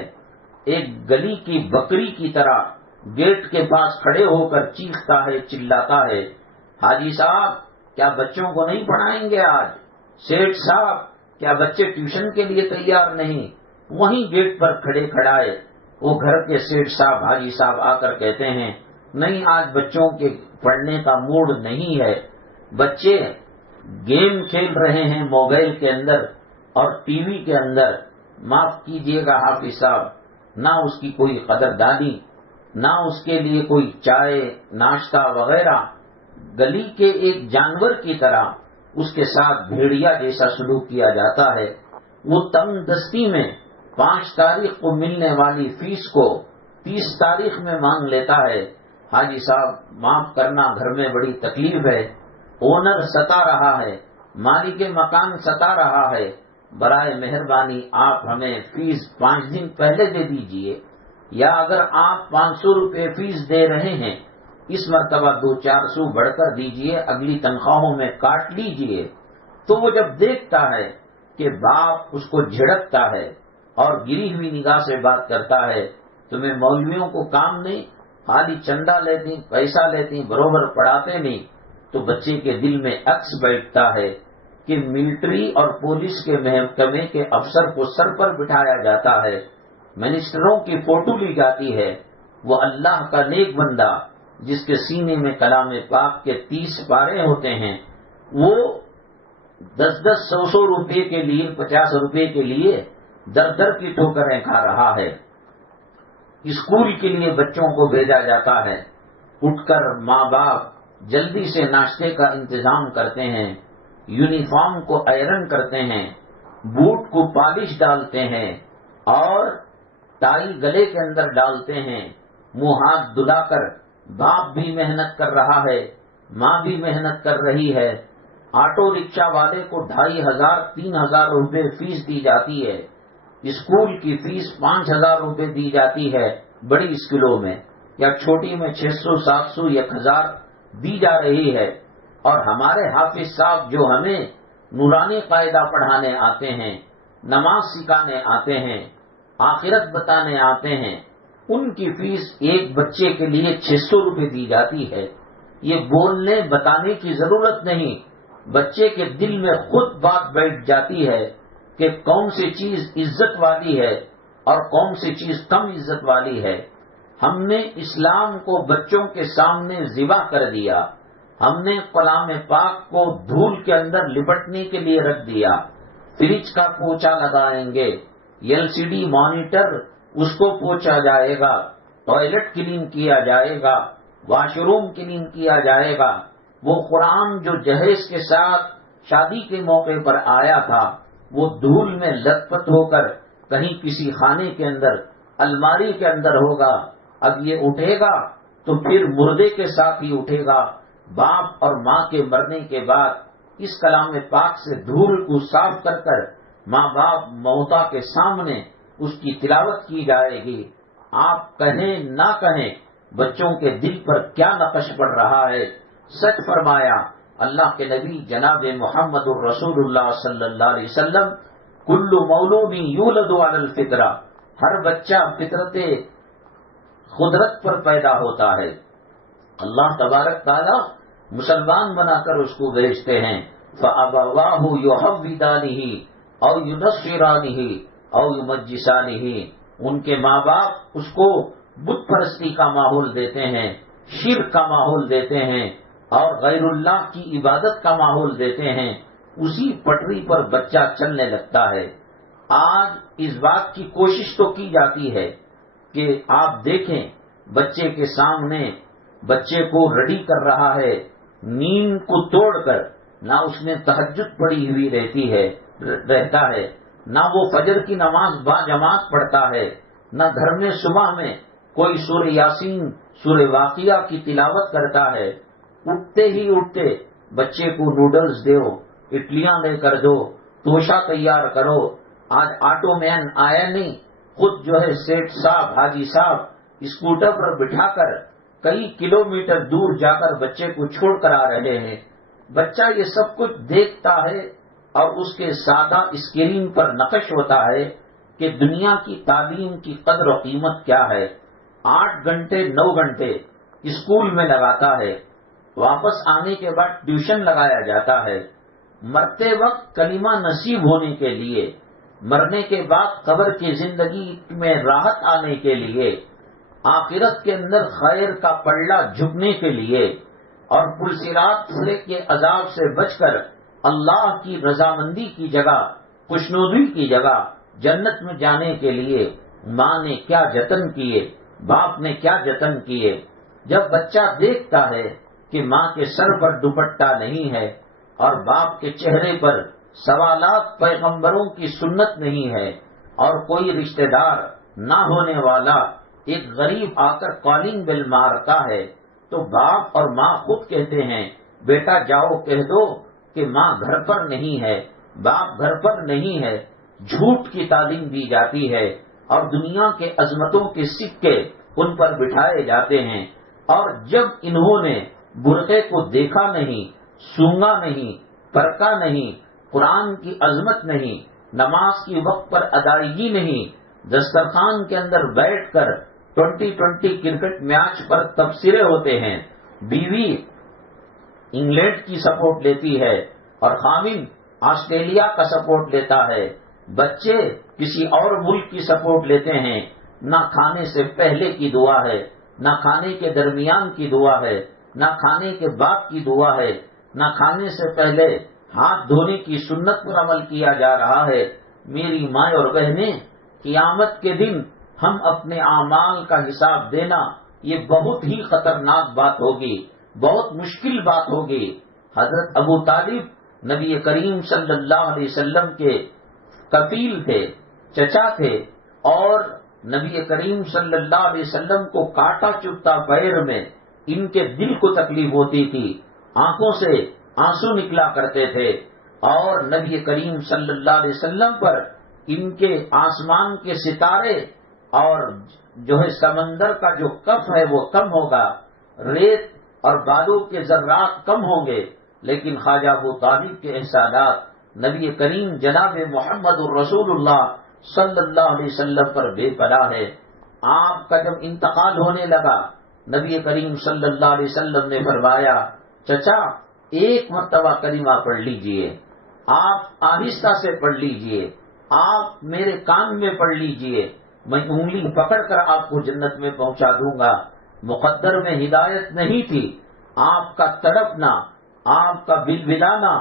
ایک گلی کی بکری کی طرح گیٹ کے پاس کھڑے ہو کر چیختا ہے چلاتا ہے، حاجی صاحب کیا بچوں کو نہیں پڑھائیں گے آج؟ سیٹھ صاحب کیا بچے ٹیوشن کے لیے تیار نہیں؟ وہیں گیٹ پر کھڑے کھڑائے وہ گھر کے سیٹھ صاحب حاجی صاحب آ کر کہتے ہیں نہیں آج بچوں کے پڑھنے کا موڈ نہیں ہے، بچے گیم کھیل رہے ہیں موبائل کے اندر اور ٹی وی کے اندر. معاف کیجئے گا حافظ صاحب، نہ اس کی کوئی قدردانی، نہ اس کے لیے کوئی چائے ناشتہ وغیرہ. گلی کے ایک جانور کی طرح اس کے ساتھ بھیڑیا جیسا سلوک کیا جاتا ہے. وہ تنگ دستی میں 5 تاریخ کو ملنے والی فیس کو 30 تاریخ میں مانگ لیتا ہے. حاجی صاحب معاف کرنا گھر میں بڑی تکلیف ہے، اونر ستا رہا ہے، مالک مکان ستا رہا ہے، برائے مہربانی آپ ہمیں فیس 5 دن پہلے دے دیجئے، یا اگر آپ 500 روپے فیس دے رہے ہیں اس مرتبہ 200-400 بڑھ کر دیجئے، اگلی تنخواہوں میں کاٹ لیجئے. تو وہ جب دیکھتا ہے کہ باپ اس کو جھڑکتا ہے اور گری ہوئی نگاہ سے بات کرتا ہے، تمہیں مولویوں کو کام نہیں، خالی چندہ لیتی پیسہ لیتی بروبر پڑھاتے نہیں، تو بچے کے دل میں عکس بیٹھتا ہے کہ ملٹری اور پولیس کے محکمے کے افسر کو سر پر بٹھایا جاتا ہے، منسٹروں کی فوٹو لی جاتی ہے، وہ اللہ کا نیک بندہ جس کے سینے میں کلام پاک کے 30 پارے ہوتے ہیں، وہ 10-10 100 روپے کے لیے 50 روپے کے لیے در در کی ٹھوکریں کھا رہا ہے. اسکول کے لیے بچوں کو بھیجا جاتا ہے، اٹھ کر ماں باپ جلدی سے ناشتے کا انتظام کرتے ہیں، یونیفارم کو آئرن کرتے ہیں، بوٹ کو پالش ڈالتے ہیں اور ٹائی گلے کے اندر ڈالتے ہیں، منہ ہاتھ دھلا کر باپ بھی محنت کر رہا ہے، ماں بھی محنت کر رہی ہے. آٹو رکشہ والے کو 2500-3000 روپے فیس دی جاتی ہے، اسکول کی فیس 5000 روپے دی جاتی ہے بڑی اسکولوں میں. یا چھوٹی میں 600 700 1000 دی جا رہی ہے، اور ہمارے حافظ صاحب جو ہمیں نورانی قاعدہ پڑھانے آتے ہیں، نماز سکھانے آتے ہیں، آخرت بتانے آتے ہیں، ان کی فیس ایک بچے کے لیے 600 روپے دی جاتی ہے۔ یہ بولنے بتانے کی ضرورت نہیں، بچے کے دل میں خود بات بیٹھ جاتی ہے کہ کون سی چیز عزت والی ہے اور کون سی چیز کم عزت والی ہے۔ ہم نے اسلام کو بچوں کے سامنے ذبح کر دیا، ہم نے کلام پاک کو دھول کے اندر لپٹنے کے لیے رکھ دیا۔ فریج کا پوچھا لگائیں گے، LCD مانیٹر اس کو پوچھا جائے گا، ٹوائلٹ کلین کیا جائے گا، واش روم کلین کیا جائے گا۔ وہ قرآن جو جہیز کے ساتھ شادی کے موقع پر آیا تھا، وہ دھول میں لت پت ہو کر کہیں کسی خانے کے اندر، الماری کے اندر ہوگا۔ اب یہ اٹھے گا تو پھر مردے کے ساتھ ہی اٹھے گا۔ باپ اور ماں کے مرنے کے بعد اس کلام پاک سے دھول کو صاف کر کر ماں باپ موتا کے سامنے اس کی تلاوت کی جائے گی۔ آپ کہیں نہ کہیں، بچوں کے دل پر کیا نقش پڑ رہا ہے۔ سچ فرمایا اللہ کے نبی جناب محمد الرسول اللہ صلی اللہ علیہ وسلم، کل مولود یولد علی الفطرہ، ہر بچہ فطرت قدرت پر پیدا ہوتا ہے۔ اللہ تبارک تعالی مسلمان بنا کر اس کو بھیجتے ہیں۔ فَأَبَوَاهُ يُحَوِّدَانِهِ أَوْ يُنَصِّرَانِهِ أَوْ يُمَجِّسَانِهِ، ان کے ماں باپ اس کو بت پرستی کا ماحول دیتے ہیں، شرک کا ماحول دیتے ہیں، اور غیر اللہ کی عبادت کا ماحول دیتے ہیں، اسی پٹری پر بچہ چلنے لگتا ہے۔ آج اس بات کی کوشش تو کی جاتی ہے کہ آپ دیکھیں بچے کے سامنے بچے کو ریڈی کر رہا ہے، نیند کو توڑ کر، نہ اس نے تہجد پڑھی ہوئی رہتا ہے، نہ وہ فجر کی نماز با جماعت پڑھتا ہے، نہ گھر میں صبح میں کوئی سورہ یاسین سورہ واقعہ کی تلاوت کرتا ہے۔ اٹھتے ہی اٹھتے بچے کو نوڈلز دو، اڈلیاں لے کر دو، توشا تیار کرو۔ آج آٹو مین آیا نہیں، خود جو ہے سیٹ صاحب حاجی صاحب اسکوٹر پر بٹھا کر کئی کلومیٹر دور جا کر بچے کو چھوڑ کر آ رہے ہیں۔ بچہ یہ سب کچھ دیکھتا ہے اور اس کے سادہ اسکرین پر نقش ہوتا ہے کہ دنیا کی تعلیم کی قدر و قیمت کیا ہے۔ 8 گھنٹے 9 گھنٹے اسکول میں لگاتا ہے، واپس آنے کے بعد ٹیوشن لگایا جاتا ہے۔ مرتے وقت کلمہ نصیب ہونے کے لیے، مرنے کے بعد قبر کی زندگی میں راحت آنے کے لیے، آخرت کے اندر خیر کا پلڑا جھکنے کے لیے، اور پلسرات کے عذاب سے بچ کر اللہ کی رضامندی کی جگہ، خوشنودی کی جگہ جنت میں جانے کے لیے ماں نے کیا جتن کیے، باپ نے کیا جتن کیے۔ جب بچہ دیکھتا ہے کہ ماں کے سر پر دوپٹہ نہیں ہے اور باپ کے چہرے پر سوالات پیغمبروں کی سنت نہیں ہے، اور کوئی رشتہ دار نہ ہونے والا ایک غریب آ کر کالنگ بیل مارتا ہے، تو باپ اور ماں خود کہتے ہیں بیٹا جاؤ کہہ دو کہ ماں گھر پر نہیں ہے، باپ گھر پر نہیں ہے۔ جھوٹ کی تعلیم دی جاتی ہے اور دنیا کے عظمتوں کے سکے ان پر بٹھائے جاتے ہیں، اور جب انہوں نے برقعے کو دیکھا نہیں، سونگا نہیں، پرکھا نہیں، قرآن کی عظمت نہیں، نماز کی وقت پر ادائیگی نہیں، دسترخوان کے اندر بیٹھ کر 2020 کرکٹ میچ پر تبصرے ہوتے ہیں، بیوی انگلینڈ کی سپورٹ لیتی ہے اور خاوند آسٹریلیا کا سپورٹ لیتا ہے، بچے کسی اور ملک کی سپورٹ لیتے ہیں، نہ کھانے سے پہلے کی دعا ہے، نہ کھانے کے درمیان کی دعا ہے، نہ کھانے کے بعد کی دعا ہے، نہ کھانے سے پہلے ہاتھ دھونے کی سنت پر عمل کیا جا رہا ہے۔ میری مائیں اور بہنیں، قیامت کے دن ہم اپنے اعمال کا حساب دینا یہ بہت ہی خطرناک بات ہوگی، بہت مشکل بات ہوگی۔ حضرت ابو طالب نبی کریم صلی اللہ علیہ وسلم کے کفیل تھے، چچا تھے، اور نبی کریم صلی اللہ علیہ وسلم کو کاٹا چبھتا پیر میں ان کے دل کو تکلیف ہوتی تھی، آنکھوں سے آنسو نکلا کرتے تھے، اور نبی کریم صلی اللہ علیہ وسلم پر ان کے آسمان کے ستارے اور جو ہے سمندر کا جو کف ہے وہ کم ہوگا، ریت اور بالو کے ذرات کم ہوں گے، لیکن خواجہ ابو طالب کے احسانات نبی کریم جناب محمد الرسول اللہ صلی اللہ علیہ وسلم پر بے پناہ ہے۔ آپ کا جب انتقال ہونے لگا، نبی کریم صلی اللہ علیہ وسلم نے فرمایا، چچا ایک مرتبہ کلمہ پڑھ لیجئے، آپ آہستہ سے پڑھ لیجئے، آپ میرے کان میں پڑھ لیجئے، میں انگلی پکڑ کر آپ کو جنت میں پہنچا دوں گا۔ مقدر میں ہدایت نہیں تھی، آپ کا تڑپنا، آپ کا بلبلانا،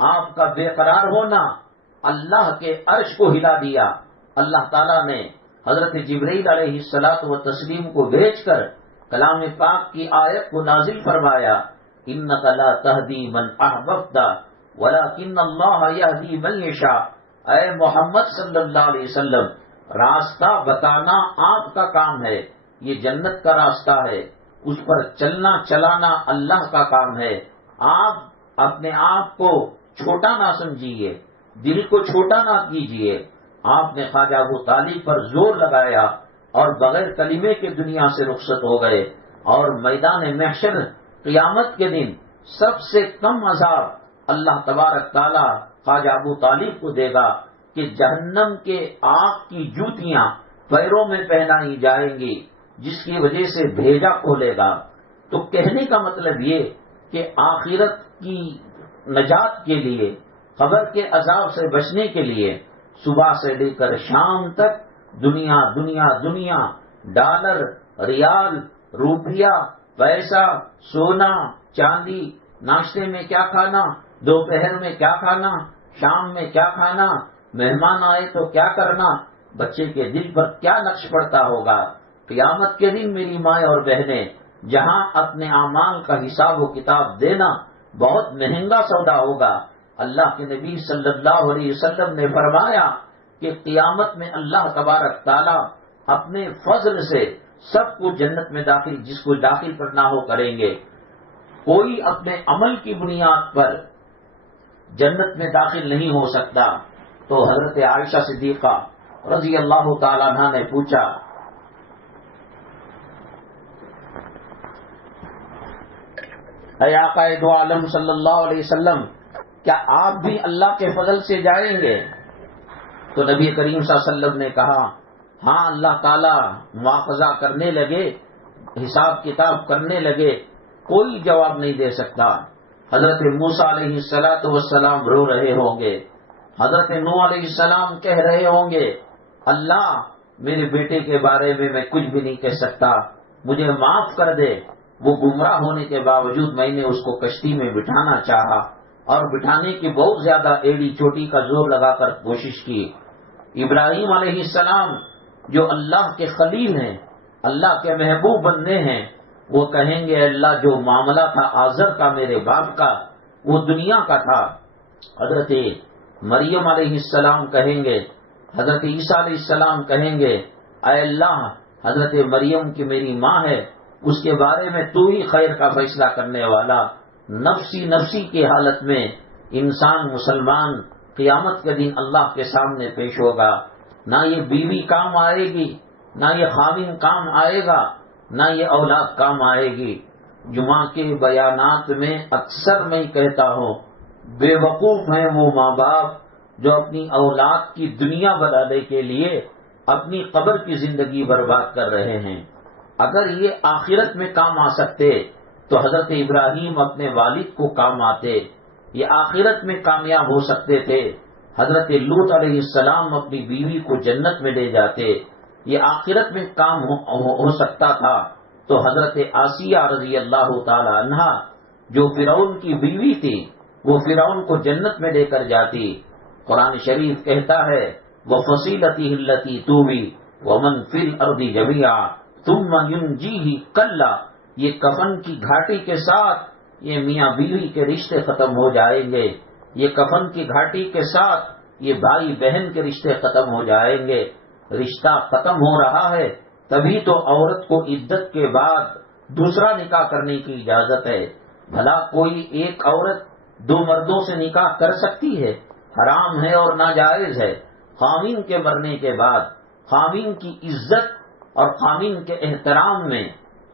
آپ کا بے قرار ہونا اللہ کے عرش کو ہلا دیا۔ اللہ تعالیٰ نے حضرت جبرائیل علیہ الصلوۃ والتسلیم کو بھیج کر کلام پاک کی آیت کو نازل فرمایا، انک لا تہدی من احببت ولکن اللہ یہدی من یشاء۔ اے محمد صلی اللہ علیہ وسلم، راستہ بتانا آپ کا کام ہے، یہ جنت کا راستہ ہے، اس پر چلنا چلانا اللہ کا کام ہے۔ آپ اپنے آپ کو چھوٹا نہ سمجھیے، دل کو چھوٹا نہ کیجیے۔ آپ نے خواجہ ابو طالب پر زور لگایا اور بغیر کلمے کے دنیا سے رخصت ہو گئے، اور میدان محشر قیامت کے دن سب سے کم عذاب اللہ تبارک تعالی خواجہ ابو طالب کو دے گا کہ جہنم کے آگ کی جوتیاں پیروں میں پہنائی جائیں گی، جس کی وجہ سے بھیجا کھولے گا۔ تو کہنے کا مطلب یہ کہ آخرت کی نجات کے لیے، قبر کے عذاب سے بچنے کے لیے صبح سے لے کر شام تک دنیا دنیا دنیا، ڈالر، ریال، روپیہ، پیسہ، سونا، چاندی، ناشتے میں کیا کھانا، دوپہر میں کیا کھانا، شام میں کیا کھانا، مہمان آئے تو کیا کرنا، بچے کے دل پر کیا نقش پڑتا ہوگا۔ قیامت کے دن میری مائیں اور بہنیں، جہاں اپنے اعمال کا حساب و کتاب دینا بہت مہنگا سودا ہوگا۔ اللہ کے نبی صلی اللہ علیہ وسلم نے فرمایا کہ قیامت میں اللہ تبارک تعالی اپنے فضل سے سب کو جنت میں داخل، جس کو داخل کرنا ہو کریں گے۔ کوئی اپنے عمل کی بنیاد پر جنت میں داخل نہیں ہو سکتا۔ تو حضرت عائشہ صدیقہ رضی اللہ تعالیٰ عنہ نے پوچھا، اے آقا دو عالم صلی اللہ علیہ وسلم، کیا آپ بھی اللہ کے فضل سے جائیں گے؟ تو نبی کریم صلی اللہ علیہ وسلم نے کہا، ہاں، اللہ تعالیٰ مواخذہ کرنے لگے، حساب کتاب کرنے لگے، کوئی جواب نہیں دے سکتا۔ حضرت موسیٰ علیہ السلام رو رہے ہوں گے، حضرت نوح علیہ السلام کہہ رہے ہوں گے، اللہ میرے بیٹے کے بارے میں کچھ بھی نہیں کہہ سکتا، مجھے معاف کر دے۔ وہ گمراہ ہونے کے باوجود میں نے اس کو کشتی میں بٹھانا چاہا، اور بٹھانے کی بہت زیادہ ایڑی چوٹی کا زور لگا کر کوشش کی۔ ابراہیم علیہ السلام جو اللہ کے خلیل ہیں، اللہ کے محبوب بندے ہیں، وہ کہیں گے اللہ جو معاملہ تھا آزر کا میرے باپ کا، وہ دنیا کا تھا۔ حضرت مریم علیہ السلام کہیں گے، حضرت عیسیٰ علیہ السلام کہیں گے، اے اللہ حضرت مریم کی میری ماں ہے، اس کے بارے میں تو ہی خیر کا فیصلہ کرنے والا۔ نفسی نفسی کی حالت میں انسان مسلمان قیامت کے دن اللہ کے سامنے پیش ہوگا۔ نہ یہ بیوی کام آئے گی، نہ یہ خاوند کام آئے گا، نہ یہ اولاد کام آئے گی۔ جمعہ کے بیانات میں اکثر میں کہتا ہوں، بے وقوف ہیں وہ ماں باپ جو اپنی اولاد کی دنیا بنانے کے لیے اپنی قبر کی زندگی برباد کر رہے ہیں۔ اگر یہ آخرت میں کام آ سکتے تو حضرت ابراہیم اپنے والد کو کام آتے، یہ آخرت میں کامیاب ہو سکتے تھے۔ حضرت لوط علیہ السلام اپنی بیوی کو جنت میں لے جاتے، یہ آخرت میں کام ہو سکتا تھا۔ تو حضرت آسیہ رضی اللہ تعالی عنہا جو فرعون کی بیوی تھی، وہ فرعون کو جنت میں لے کر جاتی۔ قرآن شریف کہتا ہے، وَفَصِيلَتِهِ الَّتِي تُؤْوِي وَمَنْ فِي الْأَرْضِ جَمِيعًا ثُمَّ يُنْجِيهِ كَلَّا، یہ کفن کی گھاٹی کے ساتھ یہ میاں بیوی کے رشتے ختم ہو جائیں گے، یہ کفن کی گھاٹی کے ساتھ یہ بھائی بہن کے رشتے ختم ہو جائیں گے۔ رشتہ ختم ہو رہا ہے، تبھی تو عورت کو عدت کے بعد دوسرا نکاح کرنے کی اجازت ہے۔ بھلا کوئی ایک عورت دو مردوں سے نکاح کر سکتی ہے؟ حرام ہے اور ناجائز ہے۔ خاوند کے مرنے کے بعد خاوند کی عزت اور خامن کے احترام میں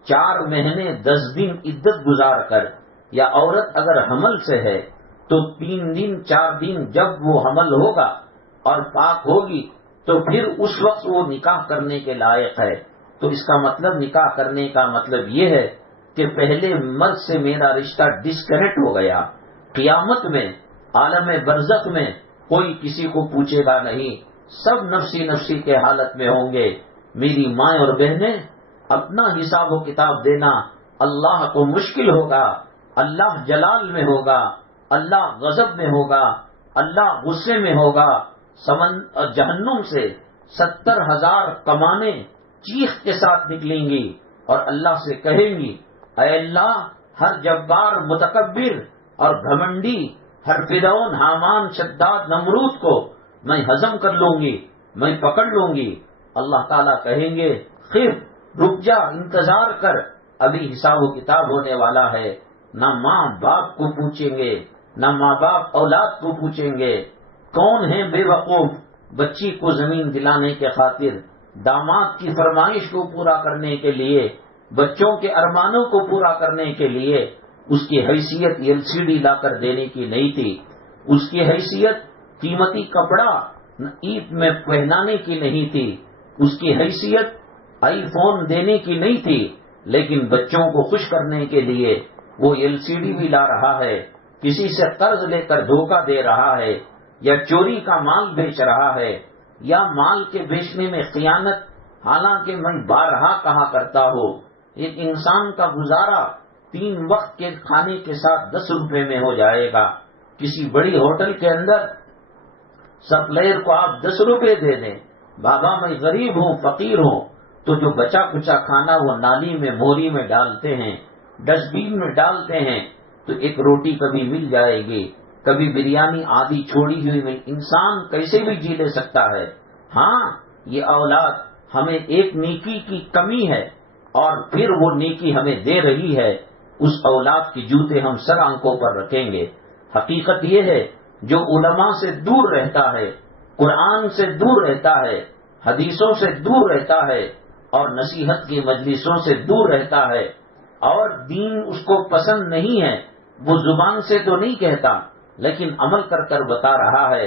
4 مہینے 10 دن عدت گزار کر، یا عورت اگر حمل سے ہے تو 3 دن 4 دن جب وہ حمل ہوگا اور پاک ہوگی تو پھر اس وقت وہ نکاح کرنے کے لائق ہے۔ تو اس کا مطلب نکاح کرنے کا مطلب یہ ہے کہ پہلے مرد سے میرا رشتہ ڈسکنیکٹ ہو گیا، قیامت میں عالم برزخ میں کوئی کسی کو پوچھے گا نہیں، سب نفسی نفسی کے حالت میں ہوں گے۔ میری ماں اور بہنیں، اپنا حساب و کتاب دینا اللہ کو مشکل ہوگا، اللہ جلال میں ہوگا، اللہ غضب میں ہوگا، اللہ غصے میں ہوگا۔ جہنم سے 70,000 کمانے چیخ کے ساتھ نکلیں گی اور اللہ سے کہیں گی، اے اللہ، ہر جبار متکبر اور گھمنڈی، ہر فرعون حامان شداد نمرود کو میں ہضم کر لوں گی، میں پکڑ لوں گی۔ اللہ تعالیٰ کہیں گے، خیر رک جا، انتظار کر، ابھی حساب و کتاب ہونے والا ہے۔ نہ ماں باپ کو پوچھیں گے، نہ ماں باپ اولاد کو پوچھیں گے۔ کون ہے بے وقوف بچی کو زمین دلانے کے خاطر، داماد کی فرمائش کو پورا کرنے کے لیے، بچوں کے ارمانوں کو پورا کرنے کے لیے اس کی حیثیت LCD لا کر دینے کی نہیں تھی، اس کی حیثیت قیمتی کپڑا عید میں پہنانے کی نہیں تھی، اس کی حیثیت آئی فون دینے کی نہیں تھی، لیکن بچوں کو خوش کرنے کے لیے وہ LCD بھی لا رہا ہے، کسی سے قرض لے کر دھوکہ دے رہا ہے، یا چوری کا مال بیچ رہا ہے، یا مال کے بیچنے میں خیانت۔ حالانکہ میں بارہا کہا کرتا ہوں، ایک انسان کا گزارا 3 وقت کے کھانے کے ساتھ 10 روپے میں ہو جائے گا۔ کسی بڑی ہوٹل کے اندر سپلائر کو آپ 10 روپے دے دیں، بابا میں غریب ہوں، فقیر ہوں، تو جو بچا کچا کھانا وہ نالی میں موری میں ڈالتے ہیں، ڈسٹ بین میں ڈالتے ہیں، تو ایک روٹی کبھی مل جائے گی، کبھی بریانی آدھی چھوڑی ہوئی میں انسان کیسے بھی جی لے سکتا ہے۔ ہاں، یہ اولاد ہمیں ایک نیکی کی کمی ہے اور پھر وہ نیکی ہمیں دے رہی ہے، اس اولاد کی جوتے ہم سر آنکھوں پر رکھیں گے۔ حقیقت یہ ہے، جو علماء سے دور رہتا ہے، قرآن سے دور رہتا ہے، حدیثوں سے دور رہتا ہے اور نصیحت کی مجلسوں سے دور رہتا ہے اور دین اس کو پسند نہیں ہے، وہ زبان سے تو نہیں کہتا لیکن عمل کر کر بتا رہا ہے،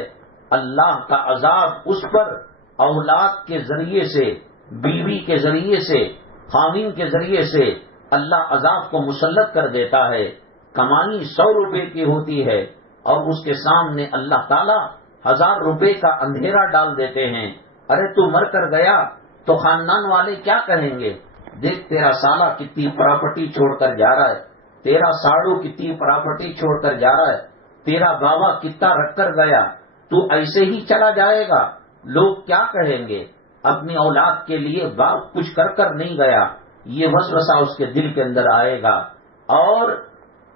اللہ کا عذاب اس پر اولاد کے ذریعے سے، بیوی کے ذریعے سے، خامن کے ذریعے سے اللہ عذاب کو مسلط کر دیتا ہے۔ کمانی 100 روپے کی ہوتی ہے اور اس کے سامنے اللہ تعالیٰ 1000 روپے کا اندھیرا ڈال دیتے ہیں۔ ارے تو مر کر گیا تو خاندان والے کیا کہیں گے؟ دیکھ تیرا سالہ کتنی پراپرٹی چھوڑ کر جا رہا ہے، تیرا ساڑو کتنی پراپرٹی چھوڑ کر جا رہا ہے، تیرا بابا کتنا رکھ کر گیا، تو ایسے ہی چلا جائے گا، لوگ کیا کہیں گے؟ اپنی اولاد کے لیے باپ کچھ کر کر نہیں گیا، یہ وسوسہ اس کے دل کے اندر آئے گا، اور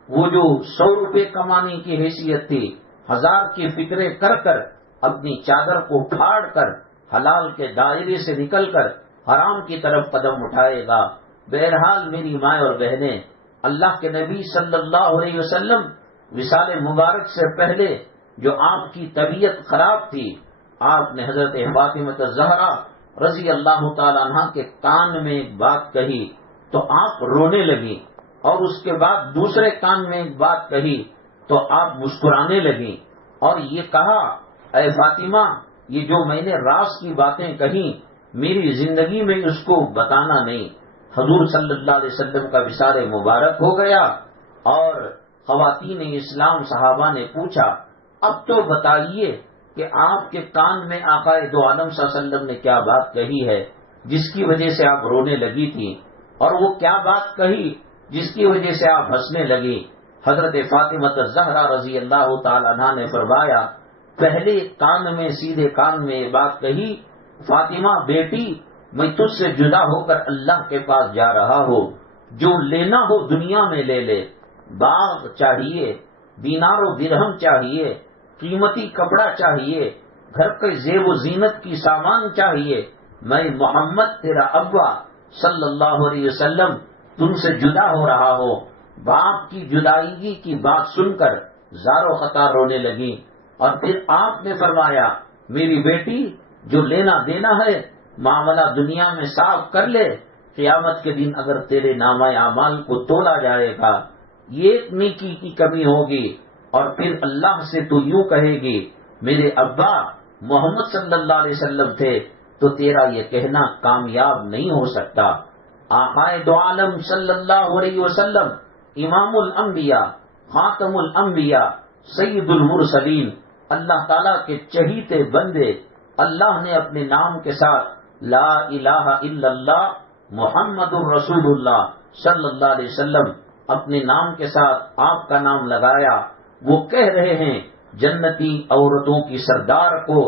وہ جو 100 روپے کمانے کی حیثیت تھی، 1000 کی فکریں کر کر اپنی چادر کو پھاڑ کر حلال کے دائرے سے نکل کر حرام کی طرف قدم اٹھائے گا۔ بہرحال میری ماں اور بہنیں، اللہ کے نبی صلی اللہ علیہ وسلم وصال مبارک سے پہلے جو آپ کی طبیعت خراب تھی، آپ نے حضرت فاطمہ الزہرا رضی اللہ تعالیٰ عنہ کے کان میں ایک بات کہی تو آپ رونے لگی، اور اس کے بعد دوسرے کان میں ایک بات کہی تو آپ مسکرانے لگی اور یہ کہا، اے فاطمہ، یہ جو میں نے راز کی باتیں کہیں میری زندگی میں اس کو بتانا نہیں۔ حضور صلی اللہ علیہ وسلم کا وصال مبارک ہو گیا اور خواتین اسلام صحابہ نے پوچھا، اب تو بتائیے کہ آپ کے کان میں آقا دو عالم صلی اللہ علیہ وسلم نے کیا بات کہی ہے جس کی وجہ سے آپ رونے لگی تھی، اور وہ کیا بات کہی جس کی وجہ سے آپ ہنسنے لگی۔ حضرت فاطمہ الزہرا رضی اللہ تعالی عنہا نے فرمایا، پہلے کان میں، سیدھے کان میں یہ بات کہی، فاطمہ بیٹی، میں تجھ سے جدا ہو کر اللہ کے پاس جا رہا ہوں، جو لینا ہو دنیا میں لے لے، باغ چاہیے، دینار و درہم چاہیے، قیمتی کپڑا چاہیے، گھر کے زیب و زینت کی سامان چاہیے، میں محمد تیرا ابا صلی اللہ علیہ وسلم تم سے جدا ہو رہا ہوں۔ باپ کی جدائیگی کی بات سن کر زار و خطا رونے لگی، اور پھر آپ نے فرمایا، میری بیٹی، جو لینا دینا ہے معاملہ دنیا میں صاف کر لے، قیامت کے دن اگر تیرے نامہ اعمال کو تولا جائے گا، ایک نیکی کی کمی ہوگی، اور پھر اللہ سے تو یوں کہے گی میرے ابا محمد صلی اللہ علیہ وسلم تھے، تو تیرا یہ کہنا کامیاب نہیں ہو سکتا۔ آقائے دو عالم صلی اللہ علیہ وسلم، امام الانبیاء، خاتم الانبیاء، سید المرسلین، اللہ تعالیٰ کے چہیتے بندے، اللہ نے اپنے نام کے ساتھ لا الہ الا اللہ محمد الرسول اللہ صلی اللہ علیہ وسلم اپنے نام کے ساتھ آپ کا نام لگایا۔ وہ کہہ رہے ہیں جنتی عورتوں کی سردار کو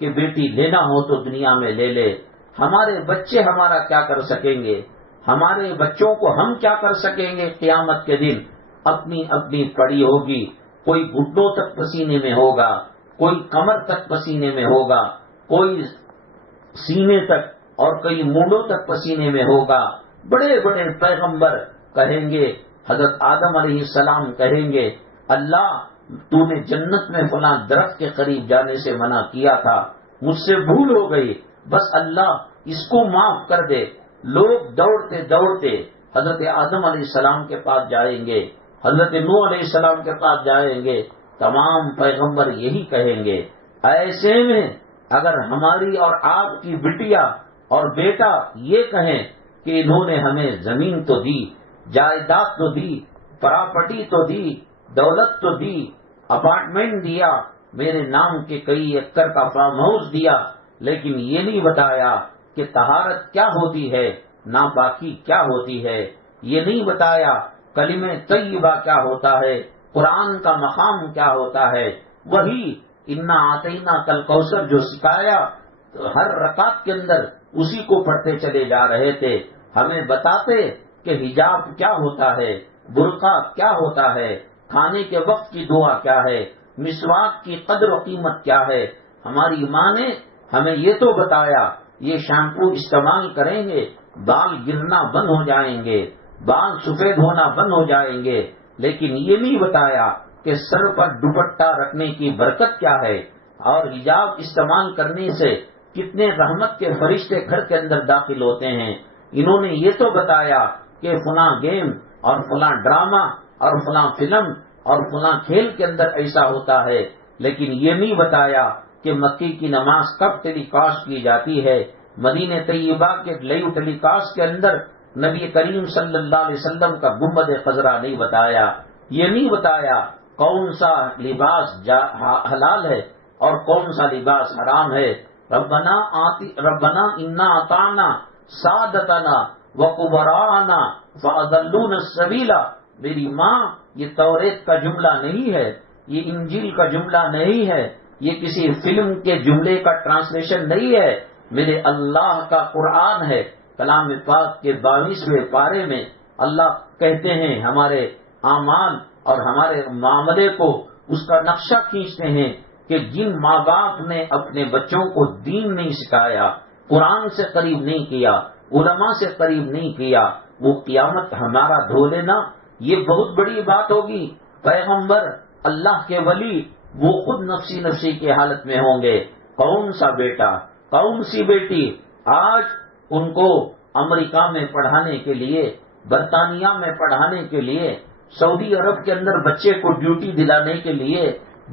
کہ بیٹی لینا ہو تو دنیا میں لے لے۔ ہمارے بچے ہمارا کیا کر سکیں گے؟ ہمارے بچوں کو ہم کیا کر سکیں گے؟ قیامت کے دن اپنی اپنی پڑی ہوگی، کوئی گھٹنوں تک پسینے میں ہوگا، کوئی کمر تک پسینے میں ہوگا، کوئی سینے تک اور کئی مونڈوں تک پسینے میں ہوگا۔ بڑے بڑے پیغمبر کہیں گے، حضرت آدم علیہ السلام کہیں گے اللہ تو نے جنت میں فلاں درخت کے قریب جانے سے منع کیا تھا، مجھ سے بھول ہو گئی، بس اللہ اس کو معاف کر دے۔ لوگ دوڑتے دوڑتے حضرت آدم علیہ السلام کے پاس جائیں گے، حضرت نوح علیہ السلام کے پاس جائیں گے، تمام پیغمبر یہی کہیں گے۔ ایسے میں اگر ہماری اور آپ کی بٹیا اور بیٹا یہ کہیں کہ انہوں نے ہمیں زمین تو دی، جائیداد تو دی، پراپرٹی تو دی، دولت تو دی، اپارٹمنٹ دیا، میرے نام کے کئی ایکڑ کا فارم ہاؤس دیا، لیکن یہ نہیں بتایا کہ طہارت کیا ہوتی ہے، ناپاکی کیا ہوتی ہے، یہ نہیں بتایا کلمہ طیبہ کیا ہوتا ہے، قرآن کا مقام کیا ہوتا ہے، وہی انا آتینا کل کوثر جو سکھایا ہر رکعت کے اندر اسی کو پڑھتے چلے جا رہے تھے۔ ہمیں بتاتے کہ حجاب کیا ہوتا ہے، برقع کیا ہوتا ہے، کھانے کے وقت کی دعا کیا ہے، مسواک کی قدر و قیمت کیا ہے۔ ہماری ماں نے ہمیں یہ تو بتایا یہ شیمپو استعمال کریں گے بال گرنا بند ہو جائیں گے، بال سفید ہونا بند ہو جائیں گے، لیکن یہ نہیں بتایا کہ سر پر دوپٹہ رکھنے کی برکت کیا ہے، اور حجاب استعمال کرنے سے کتنے رحمت کے فرشتے گھر کے اندر داخل ہوتے ہیں۔ انہوں نے یہ تو بتایا کہ فلاں گیم اور فلاں ڈرامہ اور فلاں فلم اور فلاں کھیل کے اندر ایسا ہوتا ہے، لیکن یہ نہیں بتایا کہ مکی کی نماز کب ٹیلی کاسٹ کی جاتی ہے، مدینہ طیبہ کے لائیو ٹیلی کاسٹ کے اندر نبی کریم صلی اللہ علیہ وسلم کا گنبد خضرا نہیں بتایا، یہ نہیں بتایا کون سا لباس حلال ہے اور کون سا لباس حرام ہے۔ ربنا انا اطعنا سادتنا وکبراءنا فاضلونا السبیل۔ میری ماں یہ توریت کا جملہ نہیں ہے، یہ انجیل کا جملہ نہیں ہے، یہ کسی فلم کے جملے کا ٹرانسلیشن نہیں ہے، میرے اللہ کا قرآن ہے۔ کلام پاک کے 22ویں پارے میں اللہ کہتے ہیں ہمارے اعمال اور ہمارے معاملے کو اس کا نقشہ کھینچتے ہیں کہ جن ماں باپ نے اپنے بچوں کو دین نہیں سکھایا، قرآن سے قریب نہیں کیا، علماء سے قریب نہیں کیا، وہ قیامت ہمارا دھو لینا یہ بہت بڑی بات ہوگی۔ پیغمبر اللہ کے ولی وہ خود نفسی نفسی کی حالت میں ہوں گے، کون سا بیٹا کون سی بیٹی آج ان کو امریکہ میں پڑھانے کے لیے، برطانیہ میں پڑھانے کے لیے، سعودی عرب کے اندر بچے کو ڈیوٹی دلانے کے لیے،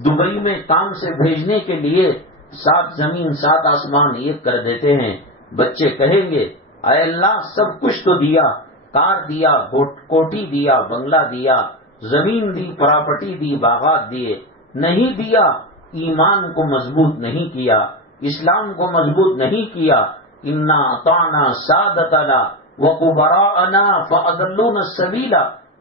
دبئی میں کام سے بھیجنے کے لیے 7 زمین 7 آسمان ایک کر دیتے ہیں۔ بچے کہیں گے اے اللہ سب کچھ تو دیا، کار دیا، کوٹھی دیا، بنگلہ دیا، زمین دی، پراپرٹی دی، باغات دیے، نہیں دیا ایمان کو مضبوط نہیں کیا، اسلام کو مضبوط نہیں کیا۔ انا اطعنا سادتنا وکبراءنا فاضلونا السبیل،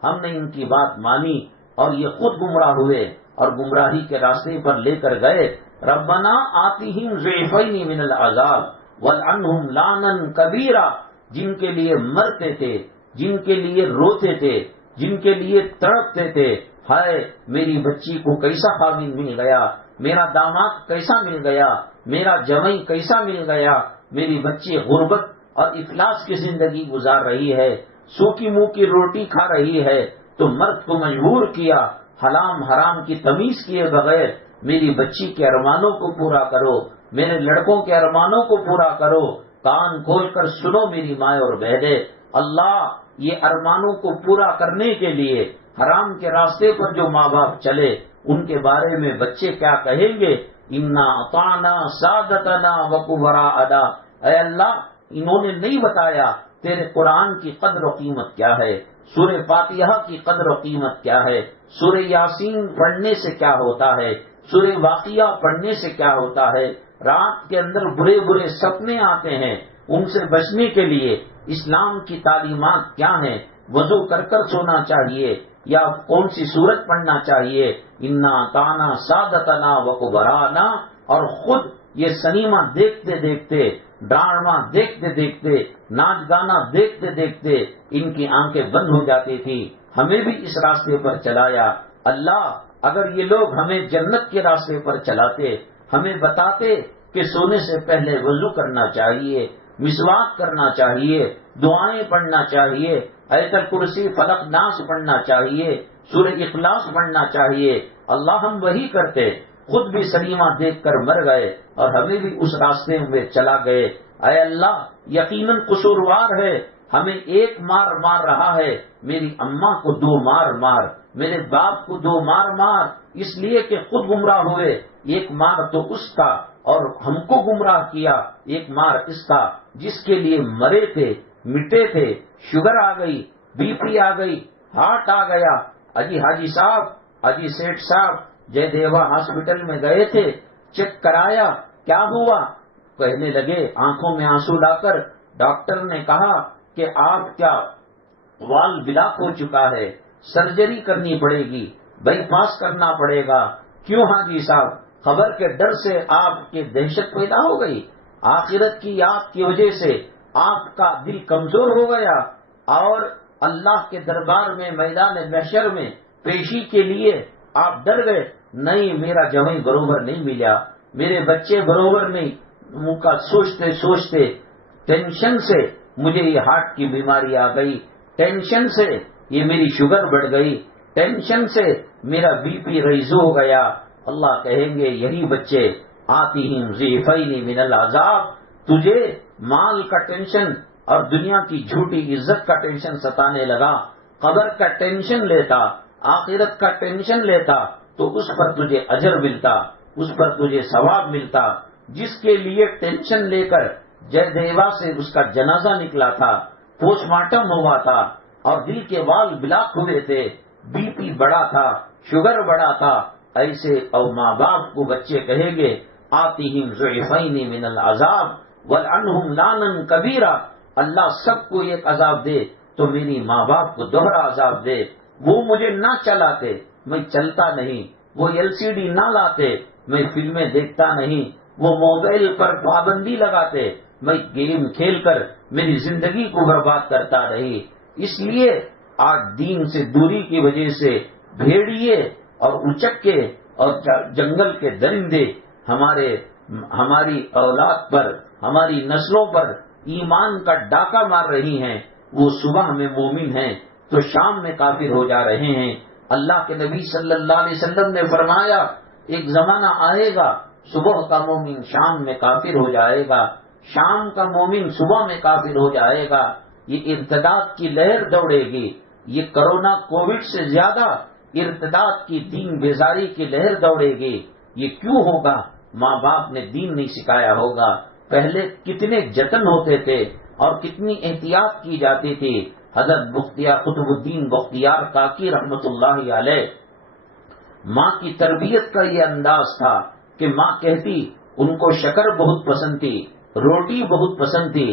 ہم نے ان کی بات مانی اور یہ خود گمراہ ہوئے اور گمراہی کے راستے پر لے کر گئے۔ ربنا آتیہم ضعفین من العذاب والعنہم لانا کبیرا، جن کے لیے مرتے تھے، جن کے لیے روتے تھے، جن کے لیے تڑپتے تھے، ہائے میری بچی کو کیسا خاوند مل گیا، میرا داماد کیسا مل گیا، میرا جوائی کیسا مل گیا، میری بچی غربت اور افلاس کی زندگی گزار رہی ہے، سوکھی منہ کی روٹی کھا رہی ہے، تو مرد کو مجبور کیا حلال حرام کی تمیز کیے بغیر میری بچی کے ارمانوں کو پورا کرو، میرے لڑکوں کے ارمانوں کو پورا کرو۔ کان کھول کر سنو میری ماں اور بہنیں، اللہ یہ ارمانوں کو پورا کرنے کے لیے حرام کے راستے پر جو ماں باپ چلے ان کے بارے میں بچے کیا کہیں گے؟ انا اطعنا سادتنا وکبراءنا، اے اللہ انہوں نے نہیں بتایا تیرے قرآن کی قدر و قیمت کیا ہے، سورہ فاتحہ کی قدر و قیمت کیا ہے، سورہ یاسین پڑھنے سے کیا ہوتا ہے، سورہ واقعہ پڑھنے سے کیا ہوتا ہے، رات کے اندر برے برے سپنے آتے ہیں ان سے بچنے کے لیے اسلام کی تعلیمات کیا ہیں، وضو کر کر سونا چاہیے یا کون سی سورت پڑھنا چاہیے، انا اطعنا سادتنا وکبراءنا، اور خود یہ سنیما دیکھتے دیکھتے، ڈرامہ دیکھتے دیکھتے، ناچ گانا دیکھتے دیکھتے ان کی آنکھیں بند ہو جاتی تھی، ہمیں بھی اس راستے پر چلایا۔ اللہ اگر یہ لوگ ہمیں جنت کے راستے پر چلاتے، ہمیں بتاتے کہ سونے سے پہلے وضو کرنا چاہیے، مسواک کرنا چاہیے، دعائیں پڑھنا چاہیے، آیت الکرسی فلق ناس پڑھنا چاہیے، سورہ اخلاص پڑھنا چاہیے، اللہ ہم وہی کرتے، خود بھی سنیما دیکھ کر مر گئے اور ہمیں بھی اس راستے میں چلا گئے۔ اے اللہ یقیناً قصوروار ہے، ہمیں ایک مار مار رہا ہے، میری اماں کو 2 مار مار، میرے باپ کو 2 مار مار، اس لیے کہ خود گمراہ ہوئے، ایک مار تو اس کا اور ہم کو گمراہ کیا، ایک مار اس کا جس کے لیے مرے تھے، مٹے تھے، شوگر آ گئی، بی پی آ گئی، ہارٹ آ گیا۔ اجی حاجی صاحب، اجی سیٹھ صاحب جے دیوا ہاسپٹل میں گئے تھے، چیک کرایا، کیا ہوا؟ کہنے لگے آنکھوں میں آنسو لا کر، ڈاکٹر نے کہا کہ آپ کیا وال بلاک ہو چکا ہے، سرجری کرنی پڑے گی، بائی پاس کرنا پڑے گا۔ کیوں حاجی صاحب؟ خبر کے ڈر سے آپ کی دہشت پیدا ہو گئی، آخرت کی یاد کی وجہ سے آپ کا دل کمزور ہو گیا اور اللہ کے دربار میں میدان محشر میں پیشی کے لیے آپ ڈر گئے، نہیں میرا جوائی برابر نہیں ملا، میرے بچے برابر نہیں، ان کا سوچتے سوچتے ٹینشن سے مجھے یہ ہارٹ کی بیماری آ گئی، ٹینشن سے یہ میری شوگر بڑھ گئی، ٹینشن سے میرا بی پی ریز ہو گیا۔ اللہ کہیں گے یہی بچے آتیہم ضعفین من العذاب، تجھے مال کا ٹینشن اور دنیا کی جھوٹی عزت کا ٹینشن ستانے لگا، قبر کا ٹینشن لیتا، آخرت کا ٹینشن لیتا تو اس پر تجھے اجر ملتا، اس پر تجھے ثواب ملتا۔ جس کے لیے ٹینشن لے کر جے دیوا سے اس کا جنازہ نکلا تھا، پوسٹ مارٹم ہوا تھا اور دل کے وال بلاک ہوئے تھے، بی پی بڑا تھا، شوگر بڑا تھا، ایسے اور ماں باپ کو بچے کہیں گے آتیہم ضعفین من العذاب ولعنہم لانا کبیرا، اللہ سب کو ایک عذاب دے تو میری ماں باپ کو دوہرا عذاب دے۔ وہ مجھے نہ چلاتے، میں چلتا نہیں، وہ LCD نہ لاتے، میں فلمیں دیکھتا نہیں، وہ موبائل پر پابندی لگاتے، میں گیم کھیل کر میری زندگی کو برباد کرتا رہی۔ اس لیے آج دین سے دوری کی وجہ سے بھیڑیے اور اچکے اور جنگل کے درندے ہماری اولاد پر، ہماری نسلوں پر ایمان کا ڈاکہ مار رہی ہیں۔ وہ صبح میں مومن ہیں تو شام میں کافر ہو جا رہے ہیں۔ اللہ کے نبی صلی اللہ علیہ وسلم نے فرمایا ایک زمانہ آئے گا صبح کا مومن شام میں کافر ہو جائے گا، شام کا مومن صبح میں کافر ہو جائے گا۔ یہ ارتداد کی لہر دوڑے گی، یہ کرونا کووڈ سے زیادہ ارتداد کی دین بیزاری کی لہر دوڑے گی۔ یہ کیوں ہوگا؟ ماں باپ نے دین نہیں سکھایا ہوگا۔ پہلے کتنے جتن ہوتے تھے اور کتنی احتیاط کی جاتی تھی۔ حضرت قطب الدین بختیار کاکی رحمت اللہ علیہ، ماں کی تربیت کا یہ انداز تھا کہ ماں کہتی، ان کو شکر بہت پسند تھی، روٹی بہت پسند تھی،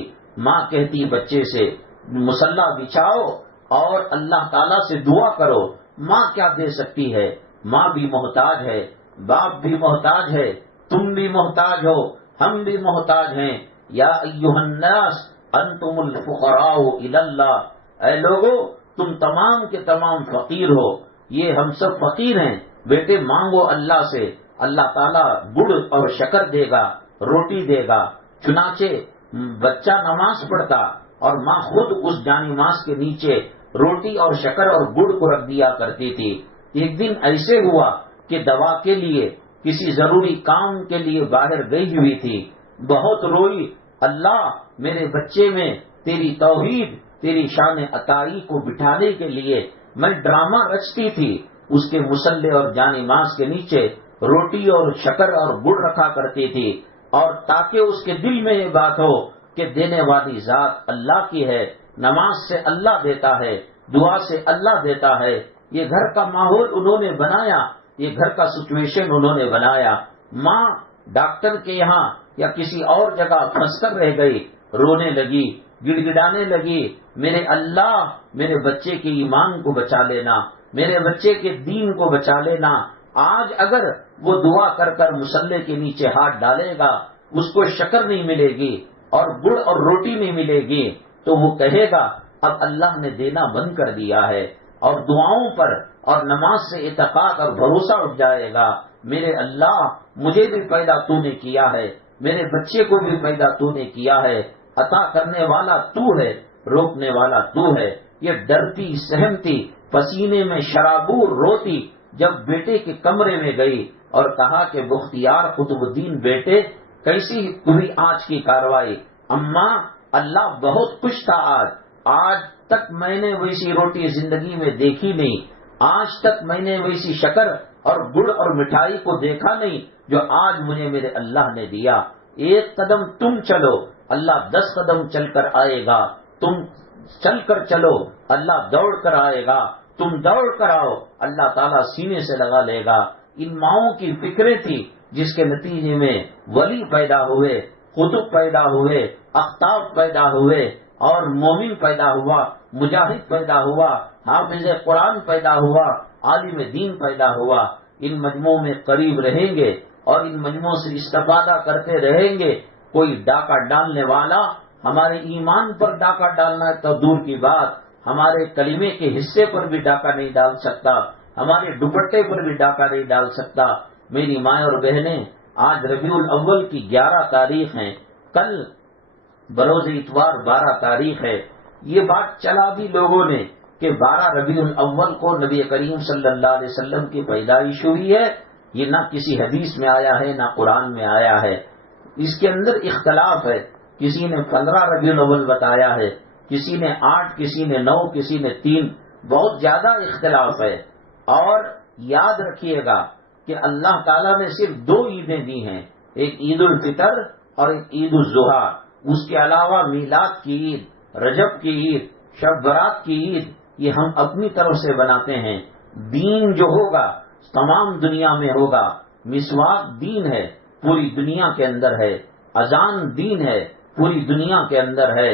ماں کہتی بچے سے مصلی بچھاؤ اور اللہ تعالیٰ سے دعا کرو۔ ماں کیا دے سکتی ہے؟ ماں بھی محتاج ہے، باپ بھی محتاج ہے، تم بھی محتاج ہو، ہم بھی محتاج ہیں۔ یا ایھا الناس انتم الفقراء الی اللہ، اے لوگو تم تمام کے تمام فقیر ہو، یہ ہم سب فقیر ہیں، بیٹے مانگو اللہ سے، اللہ تعالیٰ گڑ اور شکر دے گا، روٹی دے گا۔ چنانچہ بچہ نماز پڑھتا اور ماں خود اس جانماز کے نیچے روٹی اور شکر اور گڑ کو رکھ دیا کرتی تھی۔ ایک دن ایسے ہوا کہ دوا کے لیے کسی ضروری کام کے لیے باہر گئی ہوئی تھی، بہت روئی اللہ میرے بچے میں تیری توحید، تیری شان عطائی کو بٹھانے کے لیے میں ڈرامہ رچتی تھی، اس کے مصلے اور جانماز کے نیچے روٹی اور شکر اور گڑ رکھا کرتی تھی، اور تاکہ اس کے دل میں یہ بات ہو کہ دینے والی ذات اللہ کی ہے، نماز سے اللہ دیتا ہے، دعا سے اللہ دیتا ہے۔ یہ گھر کا ماحول انہوں نے بنایا، یہ گھر کا سچویشن انہوں نے بنایا۔ ماں ڈاکٹر کے یہاں یا کسی اور جگہ پھنس کر رہ گئی، رونے لگی، گڑ گڑانے لگی، میرے اللہ میرے بچے کے ایمان کو بچا لینا، میرے بچے کے دین کو بچا لینا۔ آج اگر وہ دعا کر کر مصلے کے نیچے ہاتھ ڈالے گا، اس کو شکر نہیں ملے گی اور گڑ اور روٹی نہیں ملے گی، تو وہ کہے گا اب اللہ نے دینا بند کر دیا ہے، اور دعاؤں پر اور نماز سے اعتقاد اور بھروسہ اٹھ جائے گا، میرے اللہ مجھے بھی پیدا تو نے کیا ہے، میرے بچے کو بھی پیدا تو نے کیا ہے، عطا کرنے والا تو ہے، روکنے والا تو ہے۔ یہ ڈرتی سہمتی پسینے میں شرابور روتی جب بیٹے کے کمرے میں گئی اور کہا کہ بختیار قطب الدین بیٹے کیسی ہوئی آج کی کاروائی؟ اماں اللہ بہت خوش تھا، آج تک میں نے ویسی روٹی زندگی میں دیکھی نہیں، آج تک میں نے ویسی شکر اور گڑ اور مٹھائی کو دیکھا نہیں جو آج مجھے میرے اللہ نے دیا۔ ایک قدم تم چلو، اللہ 10 قدم چل کر آئے گا، تم چل کر چلو، اللہ دوڑ کر آئے گا، تم دوڑ کر آؤ، اللہ تعالیٰ سینے سے لگا لے گا۔ ان ماؤں کی فکریں تھی جس کے نتیجے میں ولی پیدا ہوئے، قطب پیدا ہوئے، اختاب پیدا ہوئے، اور مومن پیدا ہوا، مجاہد پیدا ہوا، حافظ قرآن پیدا ہوا، عالم دین پیدا ہوا۔ ان مجموعوں میں قریب رہیں گے اور ان مجموعوں سے استفادہ کرتے رہیں گے۔ کوئی ڈاکہ ڈالنے والا ہمارے ایمان پر ڈاکہ ڈالنا تو دور کی بات، ہمارے کلمے کے حصے پر بھی ڈاکہ نہیں ڈال سکتا، ہمارے دوپٹے پر بھی ڈاکہ نہیں ڈال سکتا۔ میری مائیں اور بہنیں، آج ربیع الاول کی 11 تاریخ ہے، کل بروز اتوار 12 تاریخ ہے۔ یہ بات چلا بھی لوگوں نے کہ 12 ربیع الاول کو نبی کریم صلی اللہ علیہ وسلم کی پیدائش ہوئی ہے، یہ نہ کسی حدیث میں آیا ہے نہ قرآن میں آیا ہے۔ اس کے اندر اختلاف ہے، کسی نے 15 ربیع الاول بتایا ہے، کسی نے 8، کسی نے 9، کسی نے 3، بہت زیادہ اختلاف ہے۔ اور یاد رکھیے گا کہ اللہ تعالیٰ نے صرف 2 عیدیں دی ہیں، ایک عید الفطر اور ایک عید الاضحیٰ۔ اس کے علاوہ میلاد کی عید، رجب کی عید، شب برات کی عید یہ ہم اپنی طرف سے بناتے ہیں۔ دین جو ہوگا تمام دنیا میں ہوگا، مسواک دین ہے، پوری دنیا کے اندر ہے، اذان دین ہے، پوری دنیا کے اندر ہے،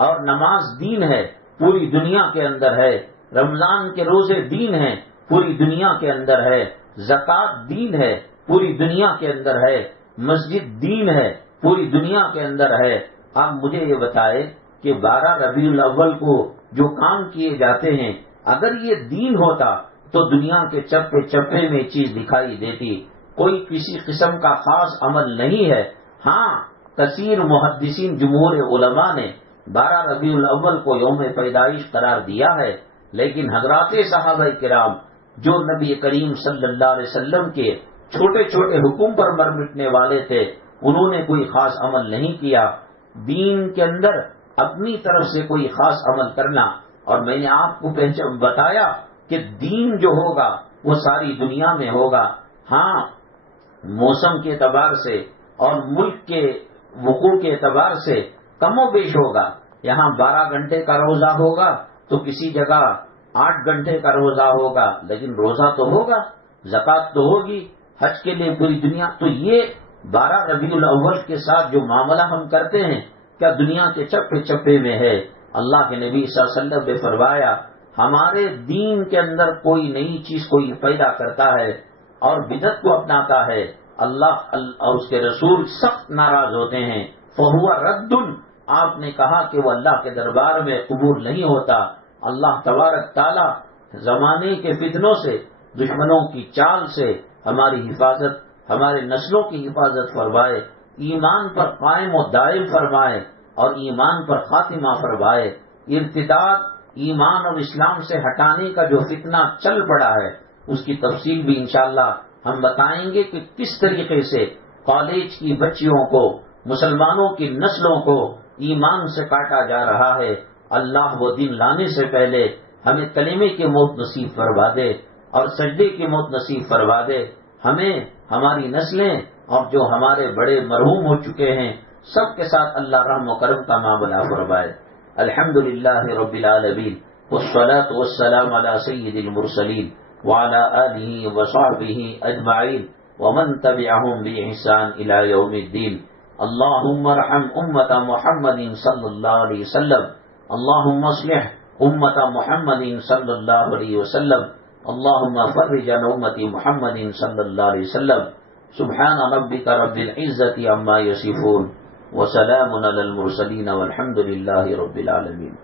اور نماز دین ہے، پوری دنیا کے اندر ہے، رمضان کے روزے دین ہیں، پوری دنیا کے اندر ہے، زکوٰۃ دین ہے، پوری دنیا کے اندر ہے، مسجد دین ہے، پوری دنیا کے اندر ہے۔ آپ مجھے یہ بتائے کہ 12 ربیع الاول کو جو کام کیے جاتے ہیں، اگر یہ دین ہوتا تو دنیا کے چپے چپے میں چیز دکھائی دیتی۔ کوئی کسی قسم کا خاص عمل نہیں ہے۔ ہاں، کثیر محدثین جمہور علماء نے 12 ربیع الاول کو یوم پیدائش قرار دیا ہے، لیکن حضرات صحابہ کرام جو نبی کریم صلی اللہ علیہ وسلم کے چھوٹے چھوٹے حکم پر مر مٹنے والے تھے، انہوں نے کوئی خاص عمل نہیں کیا۔ دین کے اندر اپنی طرف سے کوئی خاص عمل کرنا، اور میں نے آپ کو بتایا کہ دین جو ہوگا وہ ساری دنیا میں ہوگا۔ ہاں، موسم کے اعتبار سے اور ملک کے وقوع کے اعتبار سے کم و بیش ہوگا۔ یہاں 12 گھنٹے کا روزہ ہوگا تو کسی جگہ 8 گھنٹے کا روزہ ہوگا، لیکن روزہ تو ہوگا، زکوٰۃ تو ہوگی، حج کے لیے پوری دنیا۔ تو یہ 12 ربیع الاول کے ساتھ جو معاملہ ہم کرتے ہیں، کیا دنیا کے چپے چپے میں ہے؟ اللہ کے نبی صلی اللہ علیہ وسلم نے فرمایا، ہمارے دین کے اندر کوئی نئی چیز کوئی پیدا کرتا ہے اور بدعت کو اپناتا ہے، اللہ اور اس کے رسول سخت ناراض ہوتے ہیں۔ فَهُوَ رَدٌّ، آپ نے کہا کہ وہ اللہ کے دربار میں قبول نہیں ہوتا۔ اللہ تبارک تعالیٰ زمانے کے فتنوں سے، دشمنوں کی چال سے ہماری حفاظت، ہمارے نسلوں کی حفاظت فرمائے، ایمان پر قائم و دائم فرمائے اور ایمان پر خاتمہ فرمائے۔ ارتداد ایمان اور اسلام سے ہٹانے کا جو فتنہ چل پڑا ہے، اس کی تفصیل بھی انشاءاللہ ہم بتائیں گے کہ کس طریقے سے کالج کی بچیوں کو مسلمانوں کی نسلوں کو ایمان سے کاٹا جا رہا ہے، اللہ وہ دن لانے سے پہلے ہمیں کلمے کی موت نصیب فرما دے اور سجدے کی موت نصیب فرما دے، ہمیں، ہماری نسلیں اور جو ہمارے بڑے مرحوم ہو چکے ہیں سب کے ساتھ اللہ رحم و کرم کا معاملہ فرمائے۔ الحمدللہ رب العالمین والصلاة والسلام علی سید المرسلین وعلی آلہ وصحبہ اجمعین ومن تبعہم بإحسان الی یوم الدین۔ اللہم ارحم امت محمد صلی اللہ علیہ وسلم، اللہم اصلح امت محمد صلی اللہ علیہ وسلم، اللہم فرج عن امت محمد صلی اللہ علیہ وسلم۔ سبحان ربک رب العزت عما یصفون وسلام علی المرسلین والحمد للہ رب العالمین۔